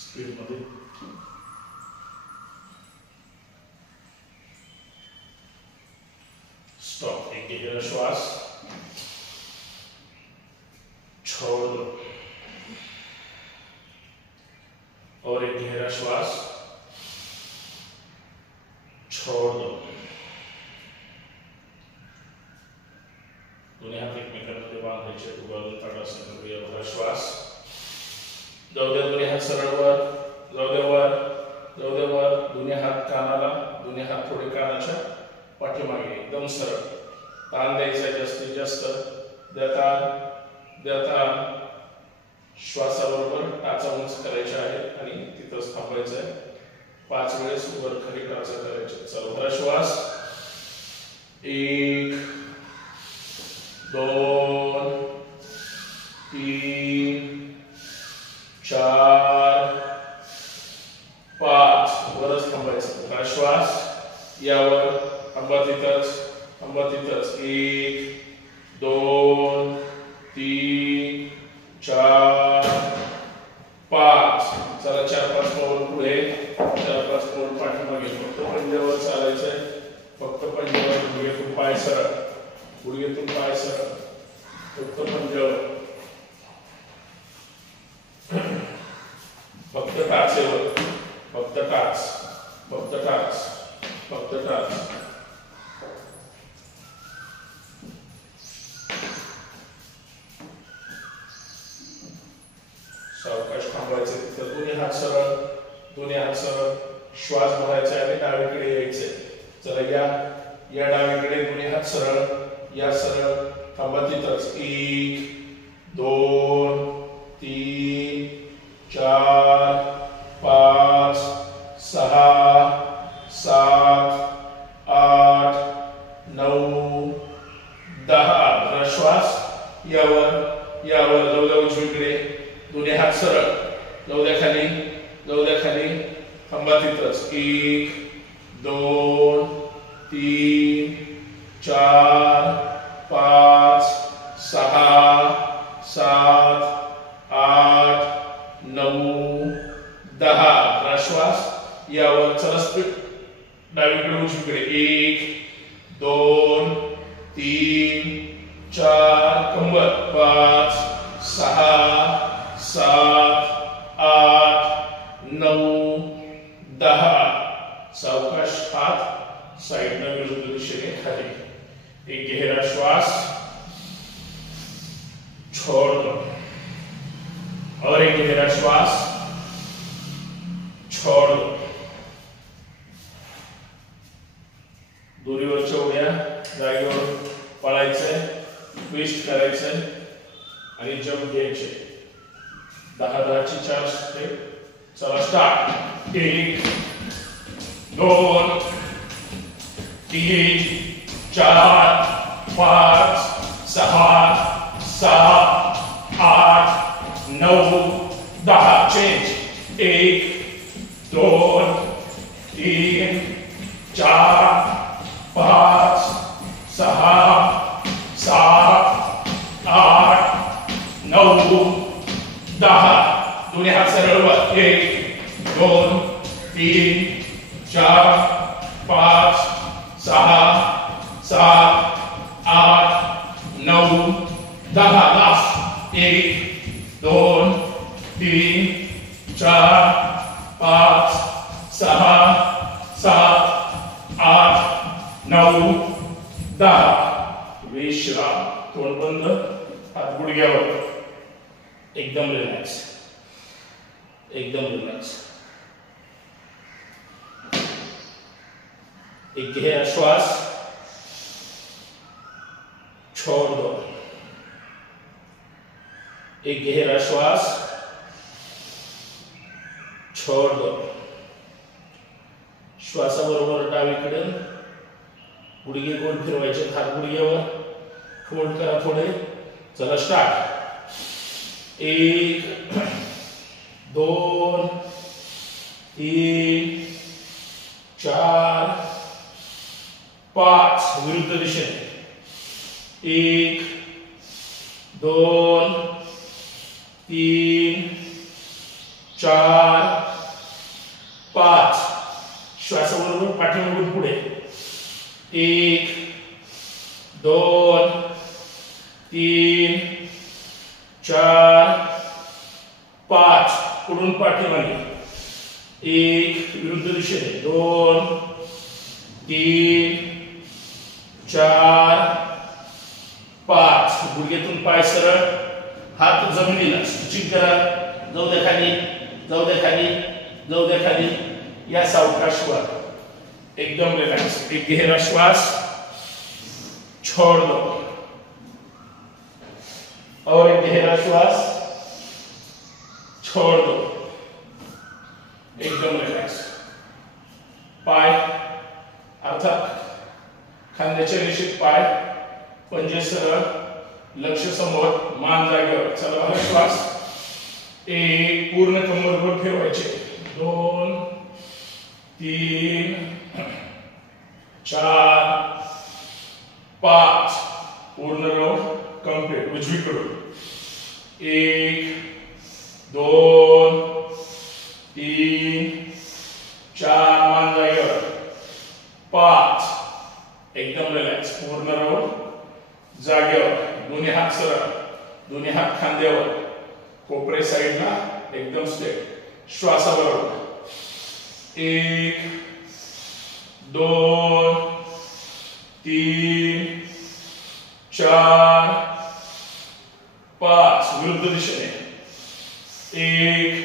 Speed मध्ये stop. एक गहरा श्वास, छोड़ दो और एक गहरा श्वास, छोड़ दो. दोन्ही हात एकमेकांमध्ये बांधायचे. उभारून ताडासन करूया. भरा श्वास. जाऊ द्या दोन्ही हात सरळ वर. जाऊ द्या वर. जाऊ द्या वर. दोन्ही हात कानाला. दोन्ही हात थोडे कानाच्या पाठीमागे. एकदम सरळ. ताण द्यायचा जास्तीत जास्त. द्या ताण. द्या ताण. श्वासाबरोबर टाचा उंच करायच्या आहेत आणि तिथंच थांबायचं आहे. 5 वेळेस वर खाली टाचा करायचे. चला भरा श्वास. 1 2 3 4 5. वरच थांबायचं. भरा श्वास. यावर थांबा तिथंच. थांबा तिथंच. 1 2 3 4 5. चला 4-5 पाऊल पुढे. 4-5 पाऊल पाठीमागे. फक्त पंजावर चालायचंय. फक्त पंजावर. गुडघ्यातून पाय सरळ. गुडघ्यातून पाय सरळ. फक्त पंजावर. फक्त टाचेवर. फक्त टाच. फक्त टाच. फक्त टाच. सावकाश थांबायचे. तिथं दोन्ही हात सरळ. दोन्ही हात सरळ. श्वास भरायचा आणि डावीकडे यायचे. चला या डावीकडे. दोन्ही हात सरळ. या सरळ. थांबा तिथंच. 1 2 3 4 5 6 7 8 9 10. श्वास. यावर. यावर. जाऊ द्या उजवीकडे. दोन्ही हात सरळ. जाऊ द्या खाली. जाऊ द्या खाली. थांबा तिथंच. 1 2 3 4 5 6 7 8 9 10. श्वास. यावर. चला स्पीड. डावीकडे उजवीकडे. 1 2 3 4 कंबर. 5 6 7 8 9 10. सावकाश हात साइडनं विरुद्ध दिशेने खाली. एक गहरा श्वास, छोड़ दो और एक गहरा श्वास, छोड़ दो. दोरीवरच्या उड्या जागेवर पळायचंय, ट्विस्ट करायचंय आणि जंप घ्यायचे. 10-10 ची 4 स्टेप. चला स्टार्ट. 1 2 3 4 5 6 7 8 9 10. चेंज. 1 2 3 4 5 6 7 8 9 10. दोन्ही हात सरळ वर. 1 2 3 4 5 6 7 8 9 10. लास्ट. 1 2 3 4 5 6 7 8 9 10. विश्राम. तोंड बंद. हात गुडघ्यावर. एकदम रिलॅक्स. एकदम रिलॅक्स. एक गहरा श्वास, छोड़ दो. एक गहरा श्वास, छोड़ दो. श्वासाबरोबर डावीकडे गुडघे गोल फिरवायचे. हात गुडघ्यावर. फोल्ड करा थोडे. चला स्टार्ट. 1 2 3 4 5. विरुद्ध दिशेने. 1 2 3 4 1 2 3 4 5 पुढून पाठीमागे 1 विरुद्ध दिशेने 2 3 4 5 गुडघ्यातून पाय सरळ हात जमिनीला स्ट्रेचिंग करा जाऊ द्या खाली जाऊ द्या खाली जाऊ द्या खाली या सावकाश वर एकदम रिलैक्स एक गहरा श्वास छोड़ दो और एक गहरा श्वास छोड़ दो एकदम रिलैक्स पाय अर्थात खांद्याच्या रेषेत पाय पंजे सरळ लक्ष समोर मान जागेवर चला हा श्वास एक पूर्ण कंबरभर ठेवायचे 2 3 4 5 पूर्ण राउंड कंप्लीट उजवीकडून 1 2 3 4 मान जागेवर 5 एकदम रिलॅक्स पूर्ण राउंड जागेवर दोन्ही हात सरळ दोन्ही हात खांद्यावर कोपरे साइडला एकदम स्ट्रेट श्वासाबरोबर 1 2 3 4 5 विरुद्ध दिशेने 1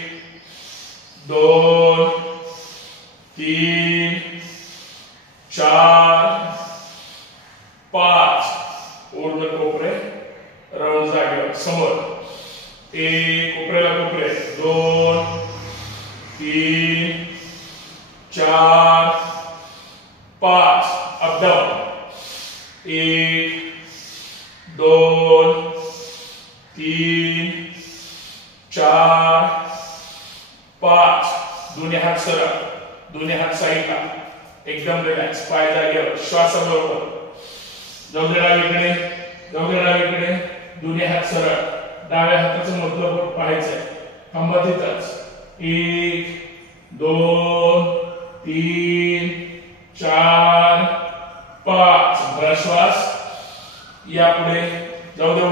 2 3 4 5 पूर्ण कोपरे राउंड जागेवर समोर 1 कोपऱ्याला कोपरे 2 3 4 5 अप डाउन 1 2 3 4 5 दोन्ही हात सरळ दोन्ही हात साईडला एकदम रिलॅक्स पाय जागेवर श्वासाबरोबर जाऊ दे डावीकडे दोन्ही हात सरळ डाव्या हाताचं मधलं बोट पाहायचंय थांबा तिथंच 1 2 3 4 5 भरा श्वास यापुढे जाऊ द्या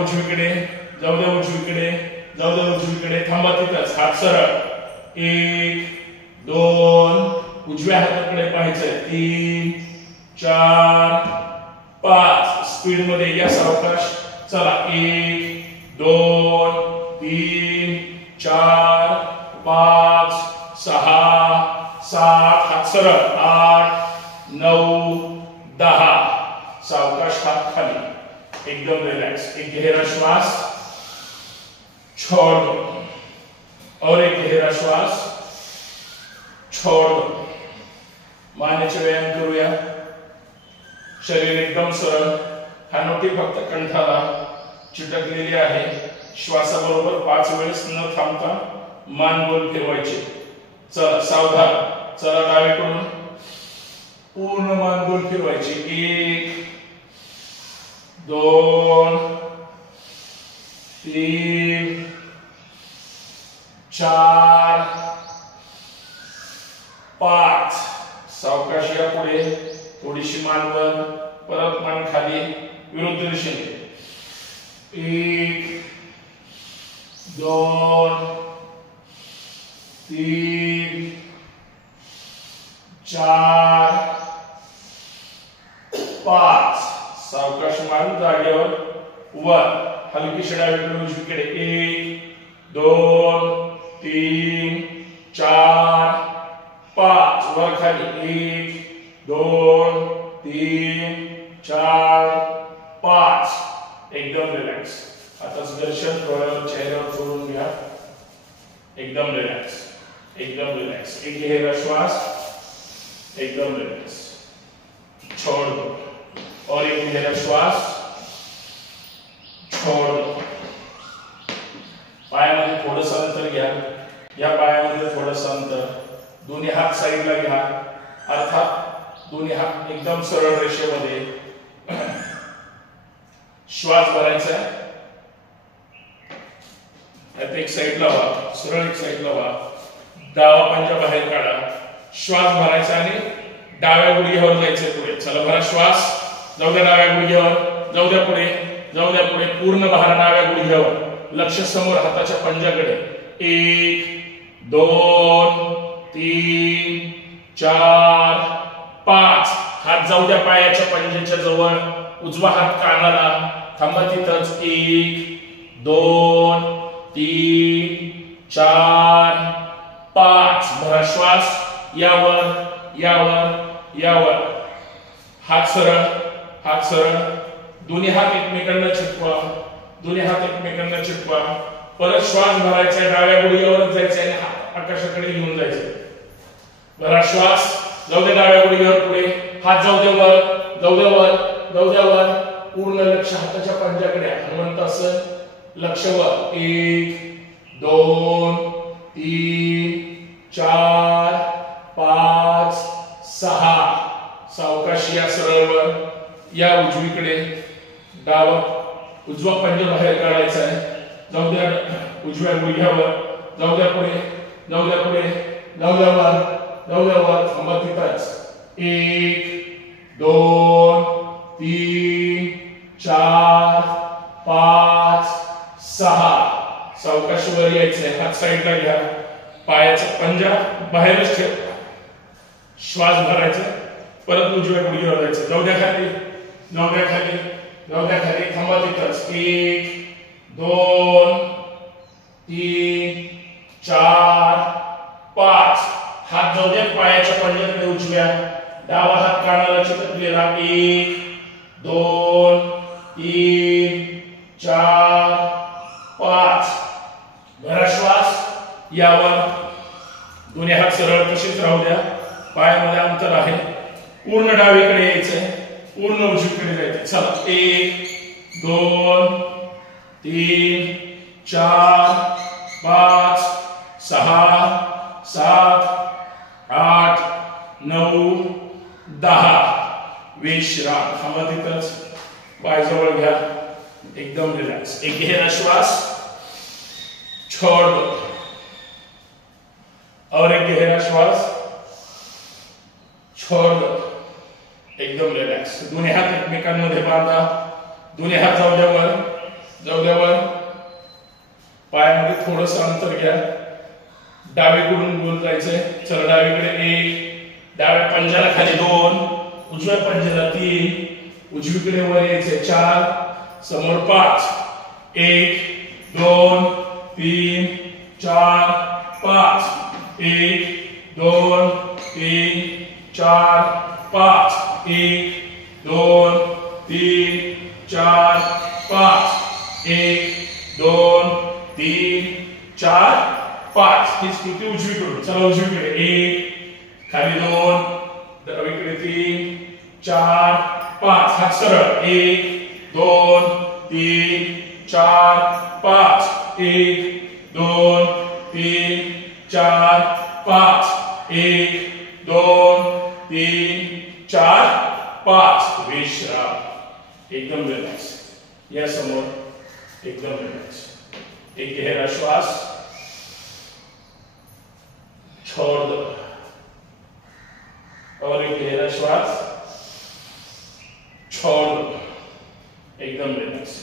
उजवीकडे थांबा तिथंच हात सरळ 1 2 उजव्या हाताकडे पाहायचंय 3 4 5 स्पीड मध्ये या सावकाश चला 1 2 3 4 5 6 7 हात सरळ 8 9 10 सावकाश हात खाली एकदम रिलैक्स एक गहरा श्वास छोड़ दो और एक गहरा श्वास छोड़ दो मानेचे व्यायाम करूया शरीर एकदम सरळ हानोटी फक्त कंठाला चिटकलेली आहे श्वासाबरोबर 5 वेळेस न थांबता मान गोल फिरवायचे चला सावधान चला डावीकडून पूर्ण मान गोल फिरवायचे 1 2 3 4 5 सावकाश या पुढे थोडीशी मान वर परत मान खाली विरुद्ध दिशेने 1 2 3 4 5 सावकाश मान जागेवर वर हलकी डावीकडे उजवीकडे 1 2 3 4 5 वर खाली 1 2 3 4 5 एकदम रिलॅक्स आता सुदर्शन डोळ्यावर चेहऱ्यावर सोडून घ्या एकदम रिलॅक्स एक गहरा श्वास एकदम रिलैक्स छोड़ दो और एक गहरा श्वास छोड़ दो पायामध्ये थोडंसं अंतर घ्या या पायामध्ये थोडंसं अंतर दोन्ही हात साईडला घ्या अर्थात दोन्ही हात एकदम सरळ रेषेमध्ये श्वास भरायचा आहे एक साईडला व्हा सरळ एक साईडला व्हा डावा पंजा बाहेर काढा श्वास भरायचा आणि डाव्या गुडघ्यावर जायचंय पुढे. चला भरा श्वास. जाऊ द्या डाव्या गुडघ्यावर. जाऊ द्या पुढे. जाऊ द्या पुढे. पूर्ण भरा डाव्या गुडघ्यावर. लक्ष समोर हाताच्या पंजाकडे. 1 2 3 4 5. हात जाऊ द्या पायाच्या पंजाच्या जवळ. उजवा हात कानाला. थांबा तिथंच. 1 2 3 4 5. भरा श्वास. यावर यावर यावर. हात सरळ. हात सरळ. दोन्ही हात एकमेकांना चिटकवा. दोन्ही हात एकमेकांना चिटकवा. परत श्वास भरायचा. डाव्या गुडघ्यावरच जायचं आणि हात आकाशाकडे घेऊन जायचं. भरा श्वास. जाऊ दे डाव्या गुडघ्यावर पुढे. हात जाऊ दे वर. जाऊ दे वर. जाऊ द्या वर. पूर्ण लक्ष हाताच्या पंजाकडे. हनुमंतासन. लक्ष वर. 1 2 3 4 5 6. सावकाशी या सरळवर या. उजवीकडे. डावा उजवा पंजा बाहेर काढायचा आहे. जाऊ द्या उजव्या गुडघ्यावर. जाऊ द्या पुढे. जाऊ द्या पुढे. जाऊ द्या वर. जाऊ द्या वर. थांबा तिथंच. 1 2 3 4 5 6. सावकाश वर यायचंय. हात साईडला घ्या. पायाचा पंजा बाहेरच ठेवा. श्वास भरायचा. परत उजव्या गुडघ्यावर जायचं. जाऊ द्या खाली. जाऊ द्या खाली. जाऊ द्या खाली. थांबा तिथंच. 1 2 3 4 5. हात जाऊ द्या पायाच्या पंजाकडे उजव्या. डावा हात कानाला चिटकलेला. 1 2 3 4 5. भरा श्वास. यावर. दोन्ही हात सरळ तसेच राहू द्या. पायामध्ये अंतर आहे. पूर्ण डावीकडे यायचंय. पूर्ण उजवीकडे जायचंय. चला. 1 2 3 4 5 6 7 8 9 10. विश्राम. थांबा तिथंच. पाय जवळ घ्या. एकदम रिलॅक्स. एक गहरा श्वास. छोड़ दो. और एक गहरा श्वास. छोड़ दो. एकदम रिलॅक्स. दोन्ही हात एकमेकांमध्ये बांधा. दोन्ही हात जाऊ द्या वर. जाऊ द्या वर. पायामध्ये थोडंसं अंतर घ्या. डावीकडून गोल जायचंय. चला डावीकडे. 1. डाव्या पंजाला खाली 2. उजव्या पंजाला 3. उजवीकडे वर यायचंय. 4. समोर 5. 1 2 3 4 5. 1 2 3 4 5. 1 2 3 4 5. 1 2 3 4 5. ही स्थिती उजवीकडून. चला उजवीकडे. 1 खाली 2 डावीकडे 3 4 5. हात सरळ. 1 2 3 4 5. 1 2 3 4 5. 1 2 3 4 5. विश्राम. एकदम रिलॅक्स. या समोर. एकदम रिलॅक्स. एक गहरा श्वास. छोड़ दो. और एक गहरा श्वास. छोड़ दो. एकदम रिलॅक्स.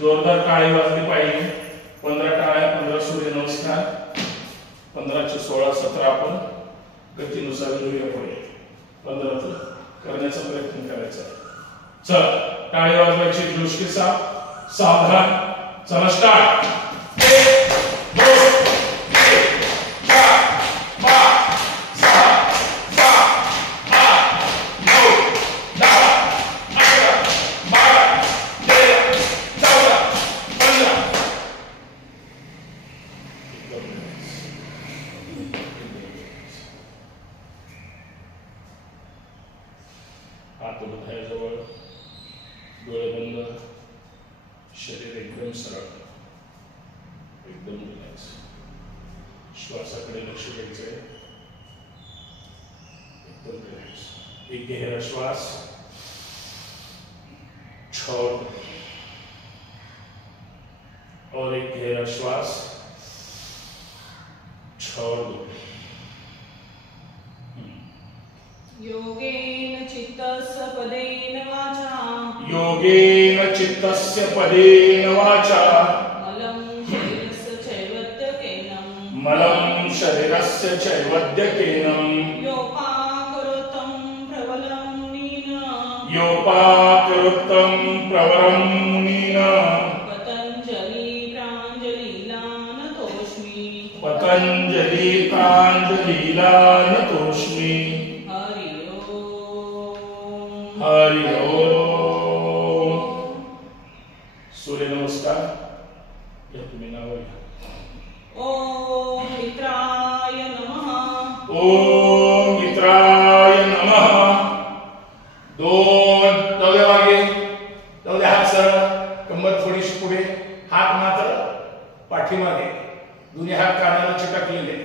जोरदार टाळी वाजली पाहिजे. 15 टाळ्या. 15 सूर्य नमस्कार. 15 चे 16 17 आपण गतीनुसार घेऊया पुढे. 15 करण्याचा प्रयत्न करायचा. चल टाळी वाजवायची जोश के साथ. सावधान. चला स्टार्ट. 1 2 3 4 5 6 7 8 9 10 11 12 13 14 15. हात हृदयाजवळ. डोळे बंद. शरीर एकदम सरळ. एकदम रिलॅक्स. श्वासाकडे लक्ष द्यायचंय. एकदम रिलॅक्स. एक गहरा श्वास. छोड़ दो. और एक गहरा श्वास. छोड़ दो. योगेन चित्तस्य पदेन वाचा योगेन चित्तस्य पदेन वाचा मलं शरीरस्य चैवद्यकेनं मलं शरीरस्य चैवद्यकेनं योपाकरोतं प्रबलं मुनिना योपाकरोतं प्रवरं मुनिना पतञ्जलि प्राञ्जलिलानतोऽस्मि पतञ्जलि प्राञ्जलिलानतोऽस्मि हरि ओम। हरि ओम। सूर्य नमस्कार या तुम्ही नाव घ्या। ओम मित्राय नमः। ओम मित्राय नमः। दोन जाऊ द्या मागे, जाऊ द्या हात सरळ, कंबर थोडीशी पुढे, हात मात्र पाठीमागे, दोन्ही हात कानाला चिटकलेले।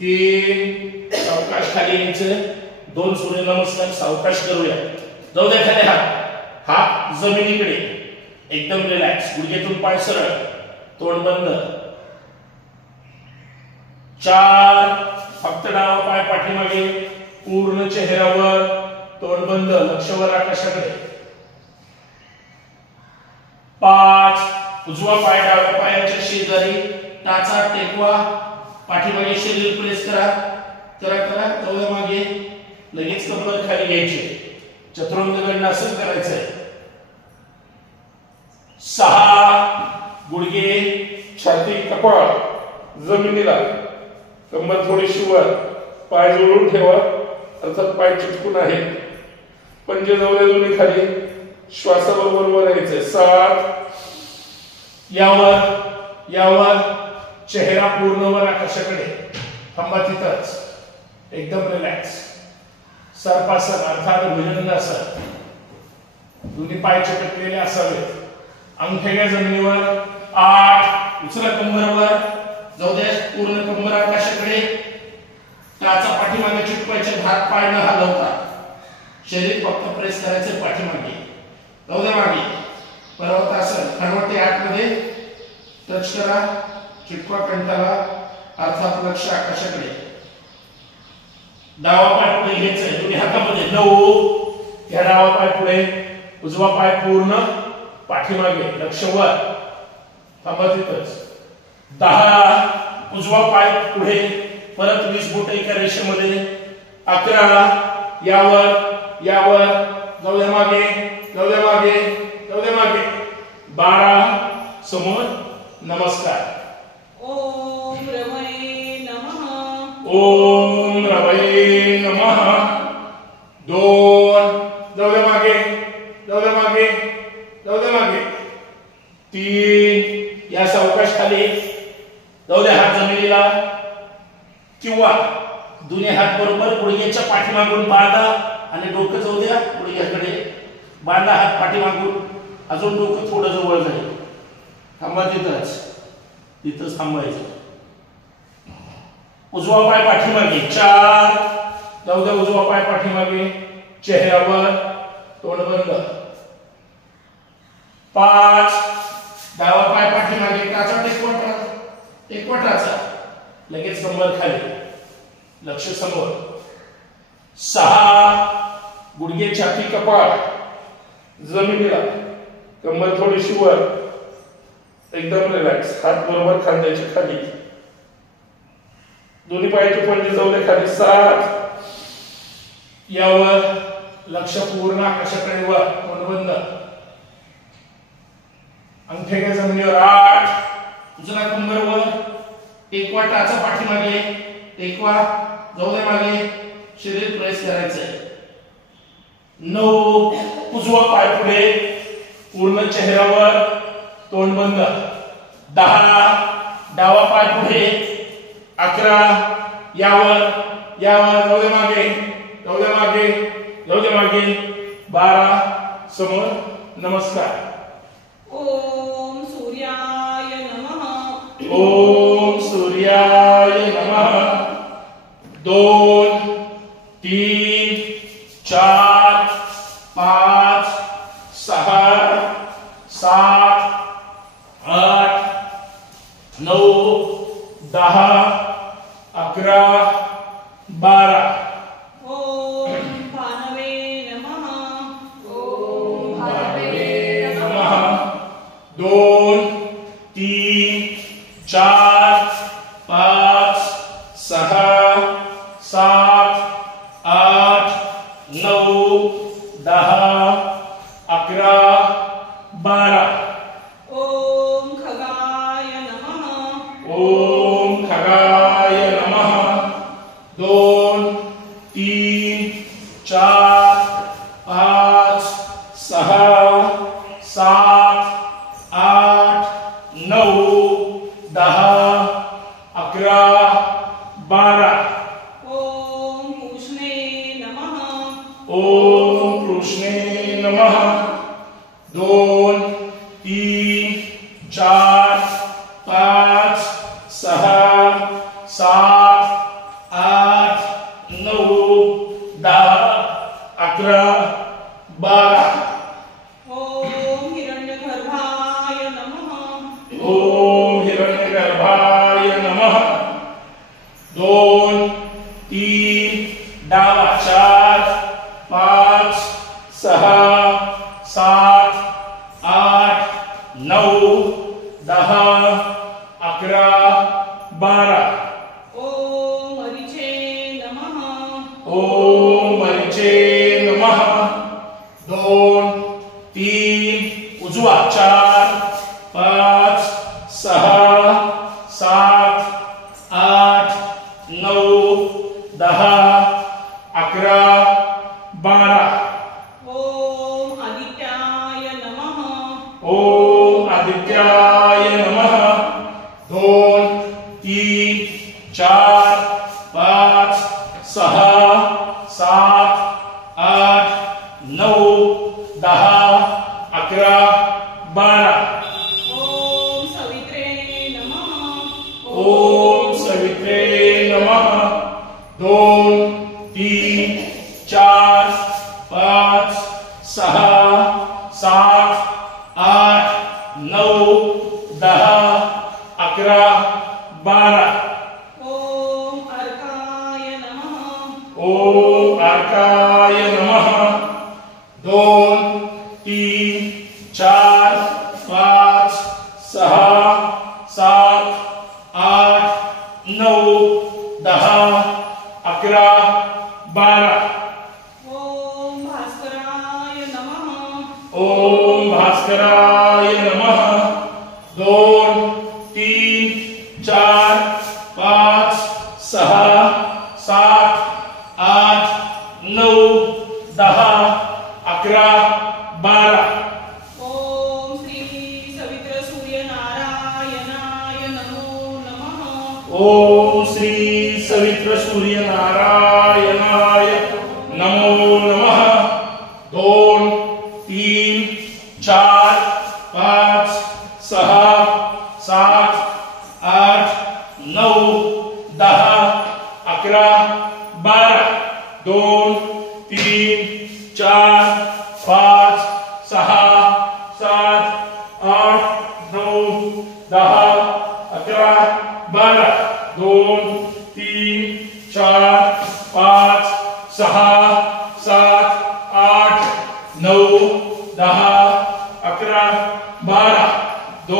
तीन सावकाश खाली यायचं, दोन सूर्य नमस्कार सावकाश करूया। जाऊ द्या खाली हात, हात जमिनीकडे, एकदम रिलॅक्स, गुडघ्यातून पाय सरळ, तोंड बंद। चार फक्त डावा पाय पाठीमागे, पूर्ण चेहऱ्यावर, तोंड बंद, लक्ष वर आकाशाकडे। पाच उजवा पाय डाव्या पायाच्या शेजारी टाचा टेकवा, पाठीमागे शरीर प्रेस करा, करा करा, जाऊ द्या मागे, लगेच कंबर खाली घ्यायची, चतुरंग गंडासन करायचंय। सहा गुडघे छाती कपाळ जमिनीला, कंबर थोडीशी वर, पाय जोडून ठेवा, अर्थात पाय चिटकून आहेत, पंजे जाऊ द्या दोन्ही खाली, श्वासाबरोबर वर यायचंय। सात यावर यावर चेहरा पूर्ण वर आकाशाकडे, थांबा तिथंच, एकदम रिलॅक्स। सर्पासन अर्थात भुजंगासन, दोन्ही पाय चिटकलेले असावेत, अंगठे घ्या जमिनीवर। आठ उचला कंबरवर, जाऊ द्या पूर्ण कंबर आकाशाकडे, टाचा पाठीमागे चिटकवायचे, हात पाय न हलवता, शरीर फक्त प्रेस करायचे पाठीमागे, जाऊ द्या मागे। पर्वतासन, खरवटे आतमध्ये टच करा, चिटकवा कंठाला, अर्थात लक्ष आकाशाकडे। डावा पाय पुढे घ्यायचा, दोन्ही हातामध्ये। नऊ या डावा पाय पुढे, उजवा पाय पूर्ण पाठीमागे, लक्ष वर, थांबा तिथंच। दहा उजवा पाय पुढे, परत 20 बोट एका रेषेमध्ये। 11 यावर यावर, जाऊ द्या मागे, जाऊ द्या मागे, जाऊ द्या मागे। 12 समोर नमस्कार। ओम रमये नमः। ओम रमये नमः। 2 जाऊ द्या मागे, जाऊ द्या मागे, जाऊ द्या मागे। 3 या सावकाश खाली, जाऊ द्या हात जमिनीला, किंवा दोन्ही हात बरोबर गुडघ्याच्या पाठीमागून बांधा आणि डोकं जाऊ द्या गुडघ्याकडे, बांधा हात पाठीमागून, अजून डोकं थोडं जवळ जाईल, थांबा तिथंच, तिथंच थांबायचं। उजवा पाय पाठीमागे। 4 जाऊ द्या उजवा पाय पाठीमागे, चेहऱ्यावर, तोंड बंद। 5 डावा पाय पाठीमागे, टाचा टेकवा टाचा, लगेच कंबर खाली, लक्ष समोर। 6 गुडघे छाती कपाळ जमिनीला, कंबर थोडीशी वर, एकदम रिलॅक्स, हात बरोबर खांद्याच्या खाली, दोन्ही पायाचे पंजे जाऊ दे खाली। 7 यावर लक्ष पूर्ण आकाशाकडे वर, तोंड बंद, अंगठे घ्या जमिनीवर। 8 उजवा कंबर वर, टेकवा टाचा पाठीमागे, टेकवा, जाऊ दे मागे, शरीर प्रेस करायचंय। 9 उजवा पाय पुढे, पूर्ण चेहऱ्यावर, तोंड बंद। 10 डावा पाय पुढे। 11 यावर यावर, जाऊ दे मागे, जाऊ दे मागे, जाऊ दे मागे। 12 समोर नमस्कार। ओम सूर्याय नमः। ओम सूर्याय नमः। 2 3 4 5 6 7 8 9 10 11 12 4 5 6 7 8 9 10 11 12 ओम खगाय नमः ओम खगाय नमः 2 3 4 5 6 7 8 9 10 11 12 ओम कृष्णे नमः ओम कृष्णे नमः 2 3 4 5 6 7 8 9 10 11 12 ओम हिरण्यगर्भाय नमः ओम हिरण्यगर्भाय नमः 2 3 डावा 4 5 6 7 8 9 10 11 12 ओम मरीचे नमः ओम मरीचे नमः 2 3 उजवा 4 5 6 7 8 9 10 11 12 ओम आदित्याय नमः ओम आदित्याय नमः 2 3 4 5 6 7 8 9 10 11 12 ओम सवित्रे नमः ओम सवित्रे नमः 2 3 4 5 6 7 8 9 10 11 12 ओम अर्काय नमः ओम अर्काय नमः 2 3 4 5 6 7 8 9 10 11 12 ओम भास्कराय नमः ओम भास्कराय नमः 2 3 4 5 6 7 8 9 10 11 12 ओम श्री सवित्र सूर्य नारायणाय नमो नमः ओम श्री सवित्र सूर्य नारायणाय नमो नमः 2 3 4 5 6 7 8 9 10 11 12 2 3 4 5 6 7 8 9 10 11 12 2 3 4 5 6 7 8 9 10 11 12 2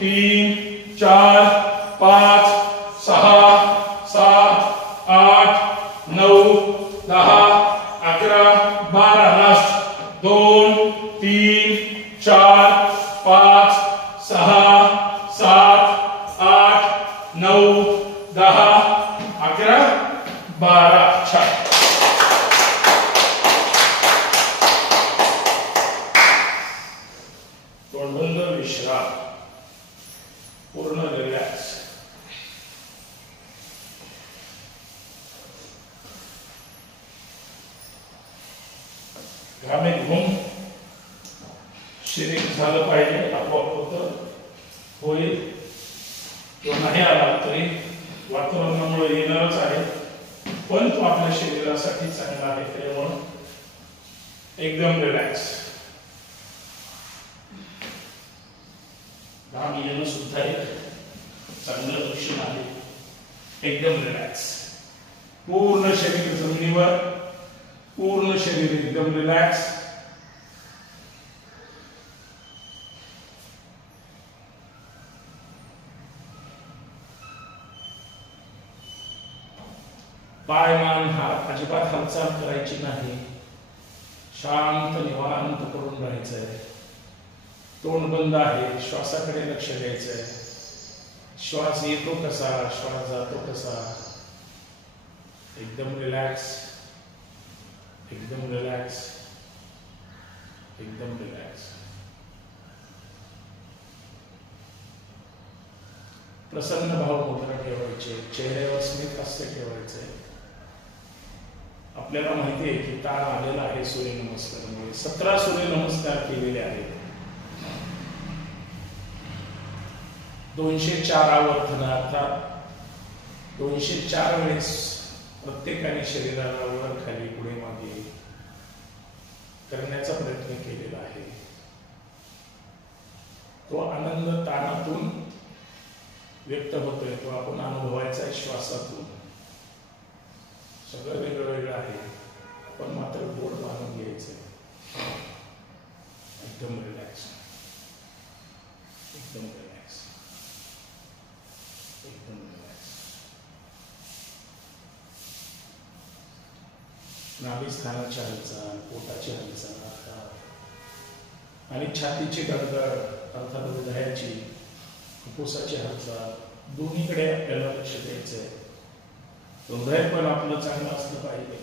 3 4 5 6 7 8 9 10 11 12 लास्ट 2 3 4 5 6 7 8 9 10 11 12 छान तोंडबंद विश्राम पूर्ण रिलॅक्स घामे घुम शरीर झालं पाहिजे आपोआप होतं होईल किंवा नाही आला तरी वातावरणामुळे येणारच आहे पण तो आपल्या शरीरासाठी चांगला आहे त्यामुळे एकदम रिलॅक्स घाम येणं सुद्धा एक चांगलं लक्षण आहे एकदम रिलॅक्स पूर्ण शरीर जमिनीवर पूर्ण शरीर एकदम रिलॅक्स पाय मान हात अजिबात हालचाल करायची नाही. शांत निवांत करून राहायचंय. तोंड बंद आहे. श्वासाकडे लक्ष द्यायचंय. श्वास येतो कसा, श्वास जातो कसा. एकदम रिलॅक्स, एकदम रिलॅक्स, एकदम रिलॅक्स. प्रसन्न भाव मुद्रा ठेवायचे. चेहऱ्यावर स्मित हास्य ठेवायचे. आपल्याला माहिती आहे की ताण आलेला आहे सूर्यनमस्कारामुळे. 17 सूर्यनमस्कार केलेले आहेत. 204 आवर्तन अर्थात 204 वेळेस प्रत्येकाने शरीराला वर खाली पुढे मागे करण्याचा प्रयत्न केलेला आहे. तो आनंद ताणातून व्यक्त होतोय. तो आपण अनुभवायचा आहे श्वासातून. सगळं वेगळं वेगळं आहे. पण मात्र गोड मानून घ्यायचं. एकदम रिलॅक्स, एकदम रिलॅक्स, एकदम रिलॅक्स. नाभिस्थानाची हालचाल, पोटाची हालचाल अर्थात आणि छातीची गडगड अर्थात हृदयाची, फुफ्फुसाची हालचाल दोन्हीकडे आपल्याला लक्ष द्यायचंय. हृदय पण आपलं चांगलं असलं पाहिजे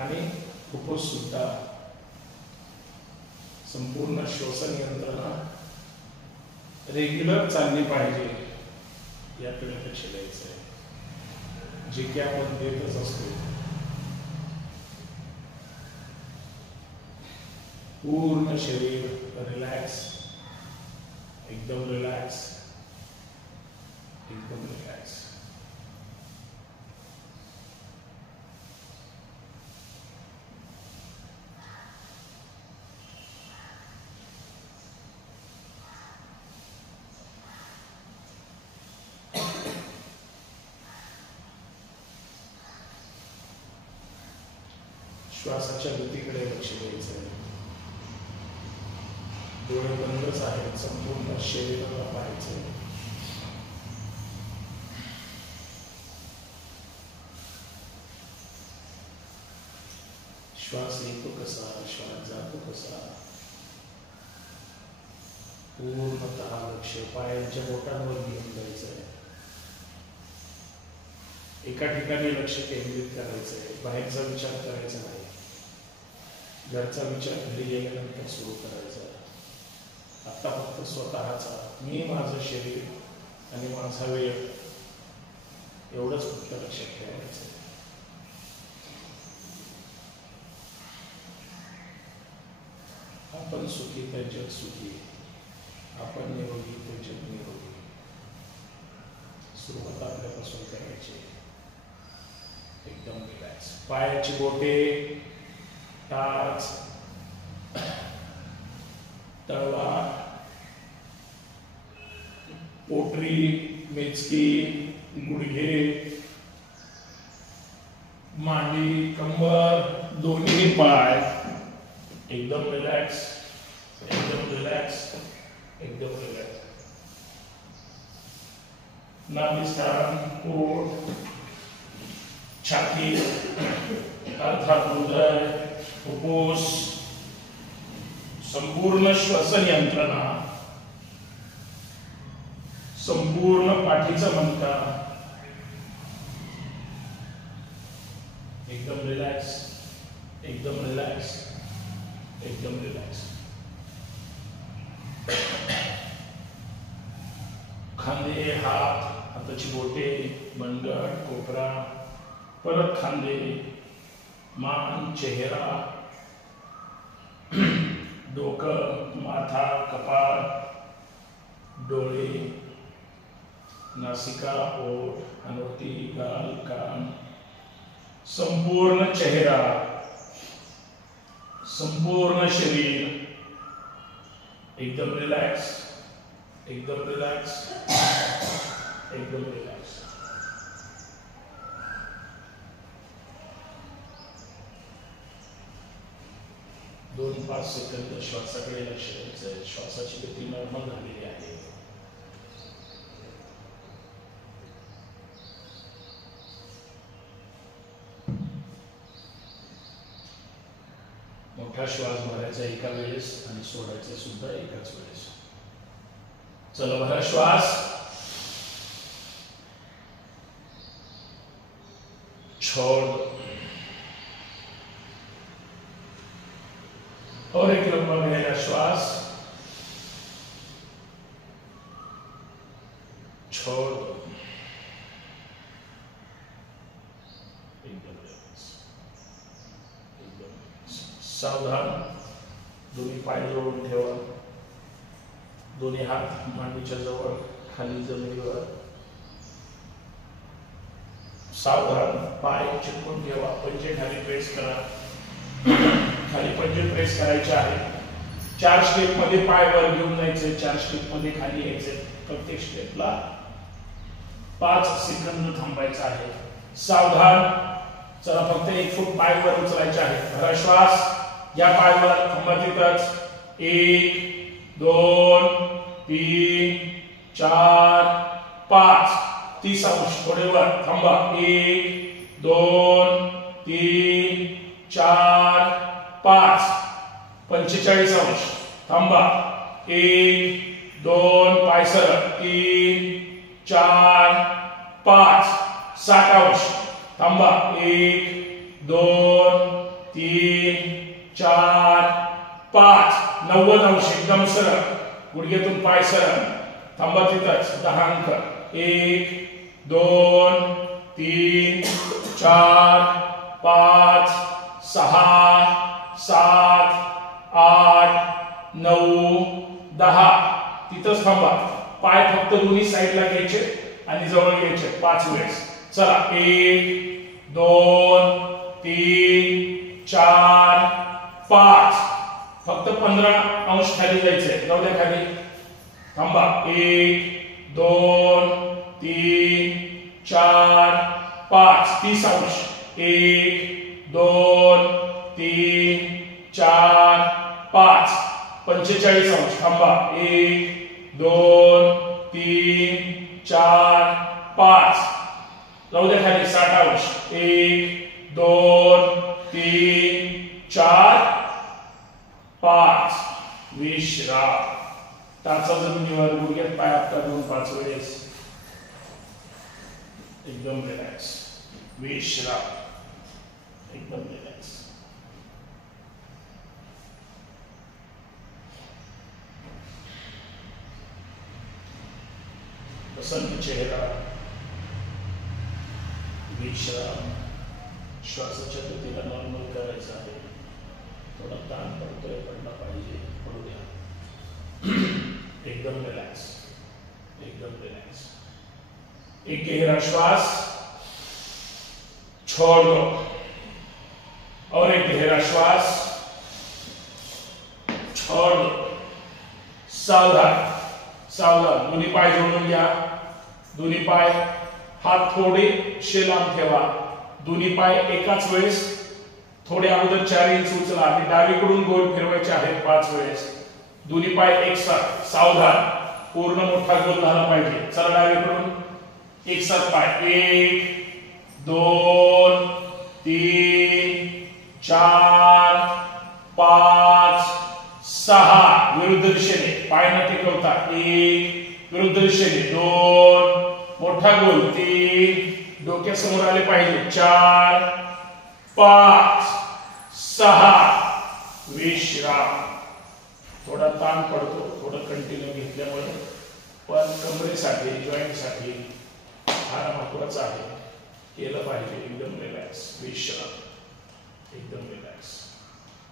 आणि फुफ्फुस सुद्धा. संपूर्ण श्वसन यंत्रणा रेग्युलर चालली पाहिजे याकडे लक्ष द्यायचंय. जे की आपण देतच असतो. पूर्ण शरीर रिलॅक्स, एकदम रिलॅक्स, एकदम रिलॅक्स. श्वासाच्या गतीकडे लक्ष द्यायचं आहे. डोळे बंदच आहेत. संपूर्ण शरीराला पाहायचंय. श्वास येतो कसा, श्वास जातो कसा. पूर्णतः लक्ष पायाच्या बोटांवर घेऊन जायचंय. एका ठिकाणी लक्ष केंद्रित करायचंय. बाहेरचा विचार करायचा नाही. घरचा विचार घरी गेल्यानंतर सुरू करायचा. आता फक्त स्वतःचा, मी, माझं शरीर आणि माझा वेळ एवढंच फक्त लक्षात ठेवायचं. आपण सुखी तर जग सुखी. आपण निरोगी तर जग निरोगी. सुरुवात आपल्यापासून करायची. एकदम रिलॅक्स. पायाची बोटे, टाच, तळवा, पोटरी, मेचकी, गुडघे, मांडी, कंबर, दोन्ही पाय एकदम रिलॅक्स, एकदम रिलॅक्स, एकदम रिलॅक्स. नाभिस्थान, पोट, छाती अर्थात हृदय, फुफ्फुस, संपूर्ण श्वसन यंत्रणा, संपूर्ण पाठीचा मणका एकदम रिलॅक्स, एकदम रिलॅक्स, एकदम रिलॅक्स. खांदे, हात, हाताची बोटे, मनगट, कोपरा, परत खांदे, मान, चेहरा, डोकं, माथा, कपाळ, डोळे, नासिका, ओठ, हनुवटी, गाल, कान, संपूर्ण चेहरा, संपूर्ण शरीर एकदम रिलॅक्स, एकदम रिलॅक्स, एकदम रिलॅक्स. दोन 5 सेकंद श्वासाकडे लक्ष द्यायचं. श्वासाची गती नॉर्मल झालेली आहे. मोठा श्वास भरायचा एका वेळेस आणि सोडायचा सुद्धा एकाच वेळेस. चला भरा श्वास. छोड़ दो. और एक लंबा गहरा श्वास. छोड़ दो. सावधान. दोन्ही पाय जोडून ठेवा. दोन्ही हात मांडीच्या जवळ, खाली जमिनीवर. सावधान. पाय चिपकून ठेवा. पंजे खाली प्रेस करा. खाली पंजे प्रेस करायचे आहे. 4 स्टेप मध्ये पाय वर घेऊन जायचे, 4 स्टेप मध्ये खाली यायचे. प्रत्येक स्टेपला 5 सेकंद थांबायचं आहे. सावधान. चला फक्त 1 फूट पाय वर उचलायचे आहे. भरा श्वास. या पायावर थांबा तिथंच. 1 2 3 4 5. 30 अंश. थोडे वर थांबा. 1 2 3 4 5. 45 अंश. थांबा. 1 2 पाय सरळ. 3 4 5. 60 अंश. थांबा. 1 2 3 4 5. 90 अंश. एकदम सरळ. गुडघ्यातून पाय सरळ. थांबा तिथंच. 10 अंक. 1 2 3 4 5 6 7 8 9 10. तिथंच थांबा. पाय फक्त दोन्ही साईडला घ्यायचे आणि जवळ घ्यायचे 5 वेळेस. चला. 1 2 3 4 5. फक्त 15 अंश खाली जायचंय. जाऊ द्या खाली. थांबा. 1 2 3 4 5. 30 अंश. 1 2 3 4 5. 45 अंश. थांबा. 1 2 3 4 5. जाऊ द्या खाली. 60 अंश. 1 2 3 4 5. विश्राम. टाचा जमिनीवर. गुडघ्यात पाय आपटा देऊन 5 वेळेस. एकदम रिलॅक्स. विश्राम. एकदम रिलॅक्स. प्रसन्न चेहरा. विश्राम. श्वासाच्या गतीला नॉर्मल करायचं आहे. थोडा ताण पडतोय, पडला पाहिजे, पडू द्या. एकदम रिलॅक्स. एकदम रिलॅक्स. एक गहरा श्वास. छोड़ दो. और एक गहरा श्वास. छोड़ दो. सावधान. सावधान. दोन्ही पाय जोडून घ्या. दोन्ही पाय. हात थोडे लांब ठेवा. दोन्ही पाय एकाच वेळेस थोडे अगोदर 4 इंच उचला आणि डावीकडून गोल फिरवायचे आहेत 5 वेळेस. दोन्ही पाय एकसाथ. सावधान. पूर्ण मोठा गोल झाला पाहिजे. चला डावीकडून एकसाथ पाय. 1 2 3 4 5 6. विरुद्ध दिशेने पाय न टिकवता. 1 विरुद्ध दिशेने. 2 मोठा गोल. 3 डोक्यासमोर आले पाहिजे. 4 5 6. विश्राम. थोडा ताण पडतो थोडं कंटिन्यू घेतल्यामुळे, पण कमरेसाठी जॉईंटसाठी आराम महत्वाचा आहे. केलं पाहिजे. एकदम रिलॅक्स. विश्राम. एकदम रिलॅक्स.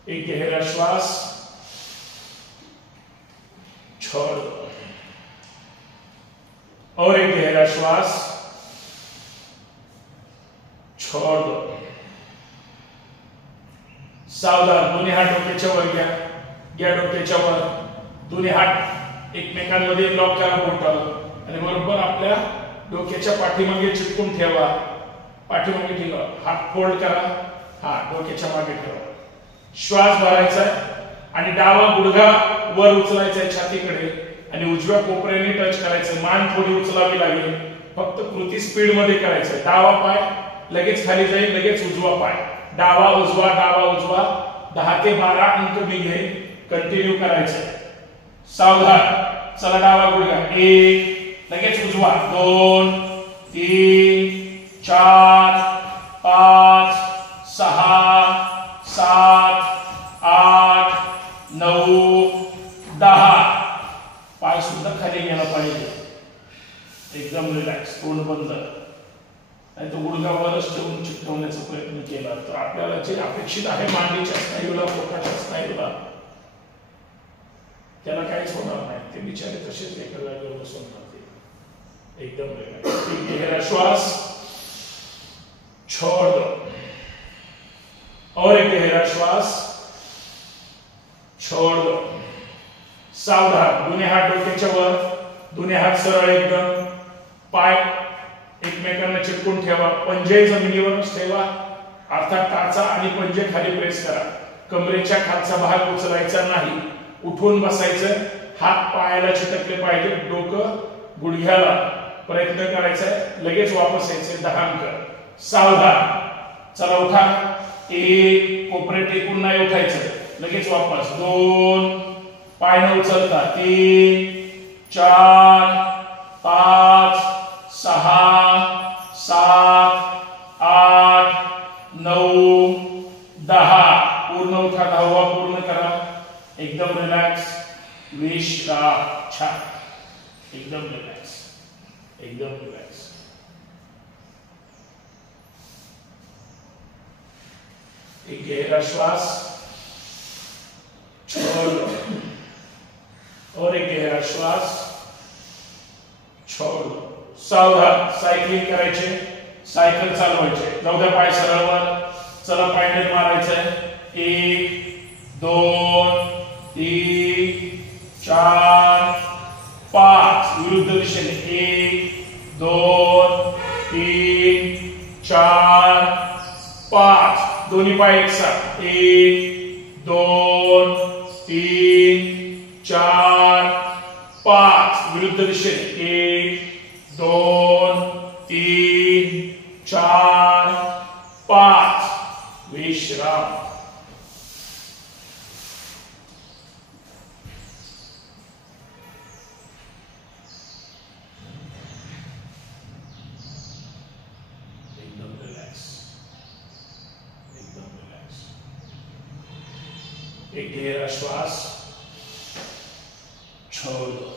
एक गहरा श्वास. छोड़ दो. और एक गहरा श्वास. छोड़ दो. सावधान. दोन्ही हात डोक्याच्या वर घ्या. या डोक्याच्या वर. दोन्ही हात एकमेकांमध्ये लॉक करा बोटाला आणि बरोबर आपल्या डोक्याच्या पाठीमागे चिटकून ठेवा. पाठीमागे ठेवा. हात फोल्ड करा. हात डोक्याच्या मागे ठेवा. श्वास भरायचा आणि डावा गुडघा वर उचलायचा आहे छातीकडे आणि उजव्या कोपऱ्याने टच करायचं. मान थोडी उचलावी लागेल. फक्त कृती स्पीड मध्ये करायचं. डावा पाय लगेच खाली जाईल, लगेच उजवा पाय. डावा उजवा, डावा उजवा. 10 ते 12 अंक मी घेईन, कंटिन्यू करायचं. सावधान. चला डावा गुडघा 1, लगेच उजवा 2 3 4 5 6 7 8 9 10. पाय सुद्धा खाली गेला पाहिजे. एकदम रिलॅक्स, तोंड बंद. नाही तो गुडघा वरच ठेवून चिकटवण्याचा प्रयत्न केला तर आपल्याला जे अपेक्षित आहे मांडीच्या स्नायूला, पोटाच्या स्नायूला, त्याला काहीच होणार नाही. ते बिचारे तसेच एका जागेवर बसून राहते. एकदम रिलॅक्स. गहरा श्वास, छोड़ दो. और एक गहरा श्वास, छोड़ दो. सावधान. दोन्ही हात डोक्याच्या वर, दोन्ही हात सरळ एकदम. पाय एकमेकांना चिटकून ठेवा. पंजे जमिनीवरच ठेवा, अर्थात टाचा आणि पंजे खाली प्रेस करा. कमरेच्या खालचा भाग उचलायचा नाही. उठून बसायचं. हात पायाला चिटकले पाहिजे. डोकं गुडघ्याला. प्रयत्न करायचा आहे. लगेच वापस यायचे. 10 अंक. सावधान. चला उठा. 1, कोपरे टेकून नाही उठायचं. लगेच वापस. 2, पाय न उचलता. 3 4 5 6 7 8 9 10. पूर्ण उठा. 10वा पूर्ण करा. एकदम रिलॅक्स. विश्राम. छान. एकदम रिलॅक्स. एकदम रिलॅक्स. एक गहरा श्वास, छोड़ दो. और एक गहरा श्वास, छोड़ दो. सावधान. सायकलिंग करायचे, सायकल चालवायचे. जाऊ द्या पाय सरळवर. चला पॅडल मारायचंय. 1 2 3 4 5. विरुद्ध दिशेने. 1 2 3 4 5. दोन्ही पाय एकसाथ. 1 2 3 4 5. विरुद्ध दिशेने. 1 2 3 4 5. विश्राम. एकदम रिलॅक्स. एकदम रिलॅक्स. एक गहरा श्वास, छोड़ दो.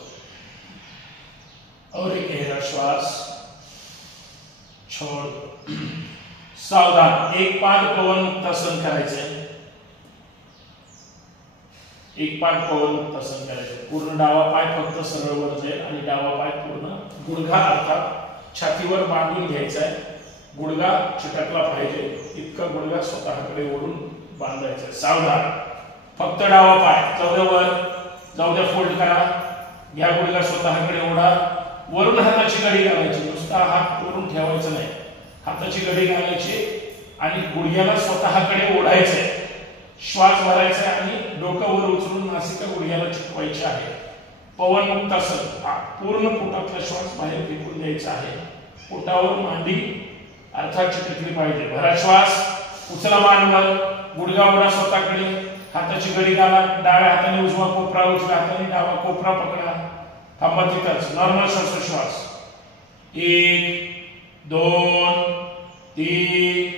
और एक गहरा श्वास, छोड़ दो. सावधान. एक पाद पवन मुक्तासन करायचंय. एक पाद पवन मुक्तासन करायचंय. पूर्ण डावा पाय फक्त सरळ वर जाईल आणि डावा पाय पूर्ण गुडघा अर्थात छातीवर बांधून घ्यायचा आहे. गुडघा चिटकला पाहिजे इतका गुडघा स्वतःकडे ओढून बांधायचा. सावधान. फक्त डावा पाय. जाऊ द्या फोल्ड करा. घ्या गुडघा स्वतःकडे ओढा. वरून हाताची घडी घालायची. नुसता हात वरून ठेवायचा नाही. हाताची घडी घालायची आणि गुडघ्याला स्वतःकडे ओढायचंय. श्वास भरायचा आणि डोकं वर उचलून नासिका गुडघ्याला चिटकवायची आहे. पवन मुक्तासन. पूर्ण पोटातला श्वास बाहेर फेकून द्यायचा आहे. पोटावर मांडी अर्थात चिटकली पाहिजे. भरा श्वास. उचला मांडीवर. गुडघा ओढा स्वतःकडे. हाताची घडी घाला. डाव्या हाताने उजवा कोपरा, उजव्या हाताने डावा कोपरा पकडा. थांबा तिथंच. नॉर्मल श्वासोच्छ्वास. 1 2 3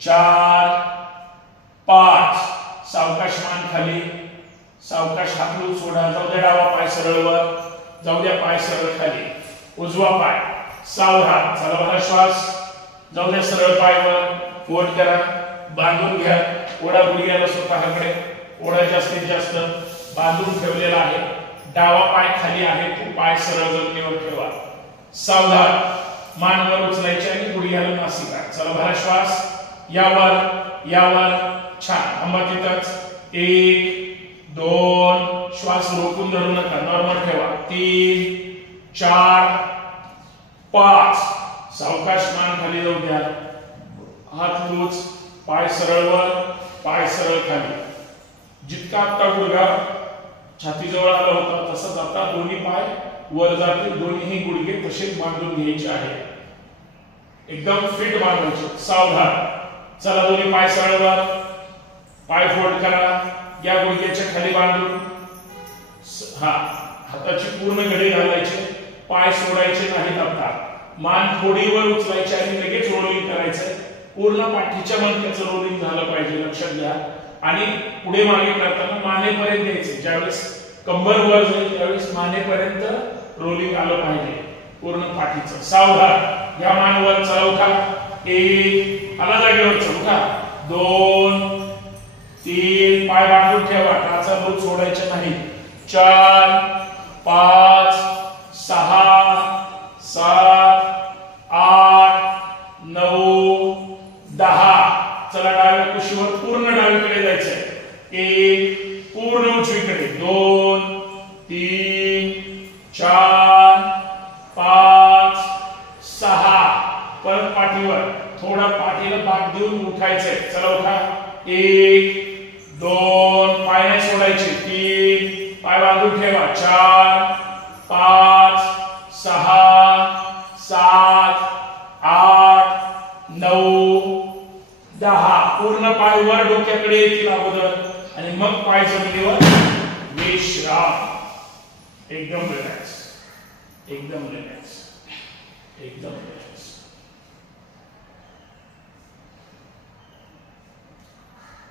4 5. सावकाश मान खाली. सावकाश हात वर सोडा. जाऊ द्या डावा पाय सरळ वर. जाऊ द्या पाय सरळ खाली. उजवा पाय. सावधान. चला बघा श्वास. जाऊ द्या सरळ पाय वर. फोल्ड करा. बांधून घ्या. ओढा गुडघ्याला स्वतःकडे. ओढा जास्तीत जास्त बांधून ठेवलेला आहे. डावा पाय खाली आहे. तो पाय सरळ जमिनीवर ठेवा. सावधान. मान वर उचलायची आणि गुडघ्याला नासिका. चला भरा श्वास. यावर. छान. थांबा तिथंच. 1 2. श्वास रोखून धरू नका. नॉर्मल ठेवा. 3 4 5. सावकाश मान खाली जाऊ द्या. हात लूज. पाय सरळ वर. पाय सरळ खाली. जितका आता गुडघा छातीजवळ आला होता तसंच आता दोन्ही पाय वर जातील. दोन्ही गुडघे तसेच बांधून घ्यायचे आहे. एकदम फिट बांधायचे. सावधान. चला दोन्ही पाय सरळ वर. पाय फोल्ड करा, या गुडघ्याच्या खाली बांधून हाताची पूर्ण घडी घालायची, पाय सोडायचे नाहीत. आता मान थोडीवर उचलायची आणि लगेच रोलिंग करायचं. पूर्ण पाठीच्या मणक्याचं रोलिंग झालं पाहिजे, लक्षात घ्या. आणि पुढे मागे करताना मानेपर्यंत द्यायचे. ज्यावेळेस कंबर वर जाईल त्यावेळेस मानेपर्यंत रोलिंग आलं पाहिजे पूर्ण पाठीचं. सावधान, या मान वर. चला उठा. 1, आला जागेवर. उठा. 2, 3, पाय बांधून ठेवा, टाचा बोट सोडायचे नाही. 4, 5, 6, 7, 8, 9, 10. चला डाव्या कुशीवर पूर्ण डावीकडे जायचंय. 1, पूर्ण उजवीकडे. 2, 3, 4, 5, 6. परत पाठीवर थोडा पाठीला पाठ देऊन उठायचंय. चला उठा. 1, 2, पाय नाही सोडायचे. 3, पाय बांधून ठेवा. 4, 5, 6, 7, 8, 9, 10. पूर्ण पाय वर डोक्याकडे येतील अगोदर आणि मग पाय जमिनीवर. विश्राम. एकदम रिलॅक्स, एकदम रिलॅक्स, एकदम रिलॅक्स.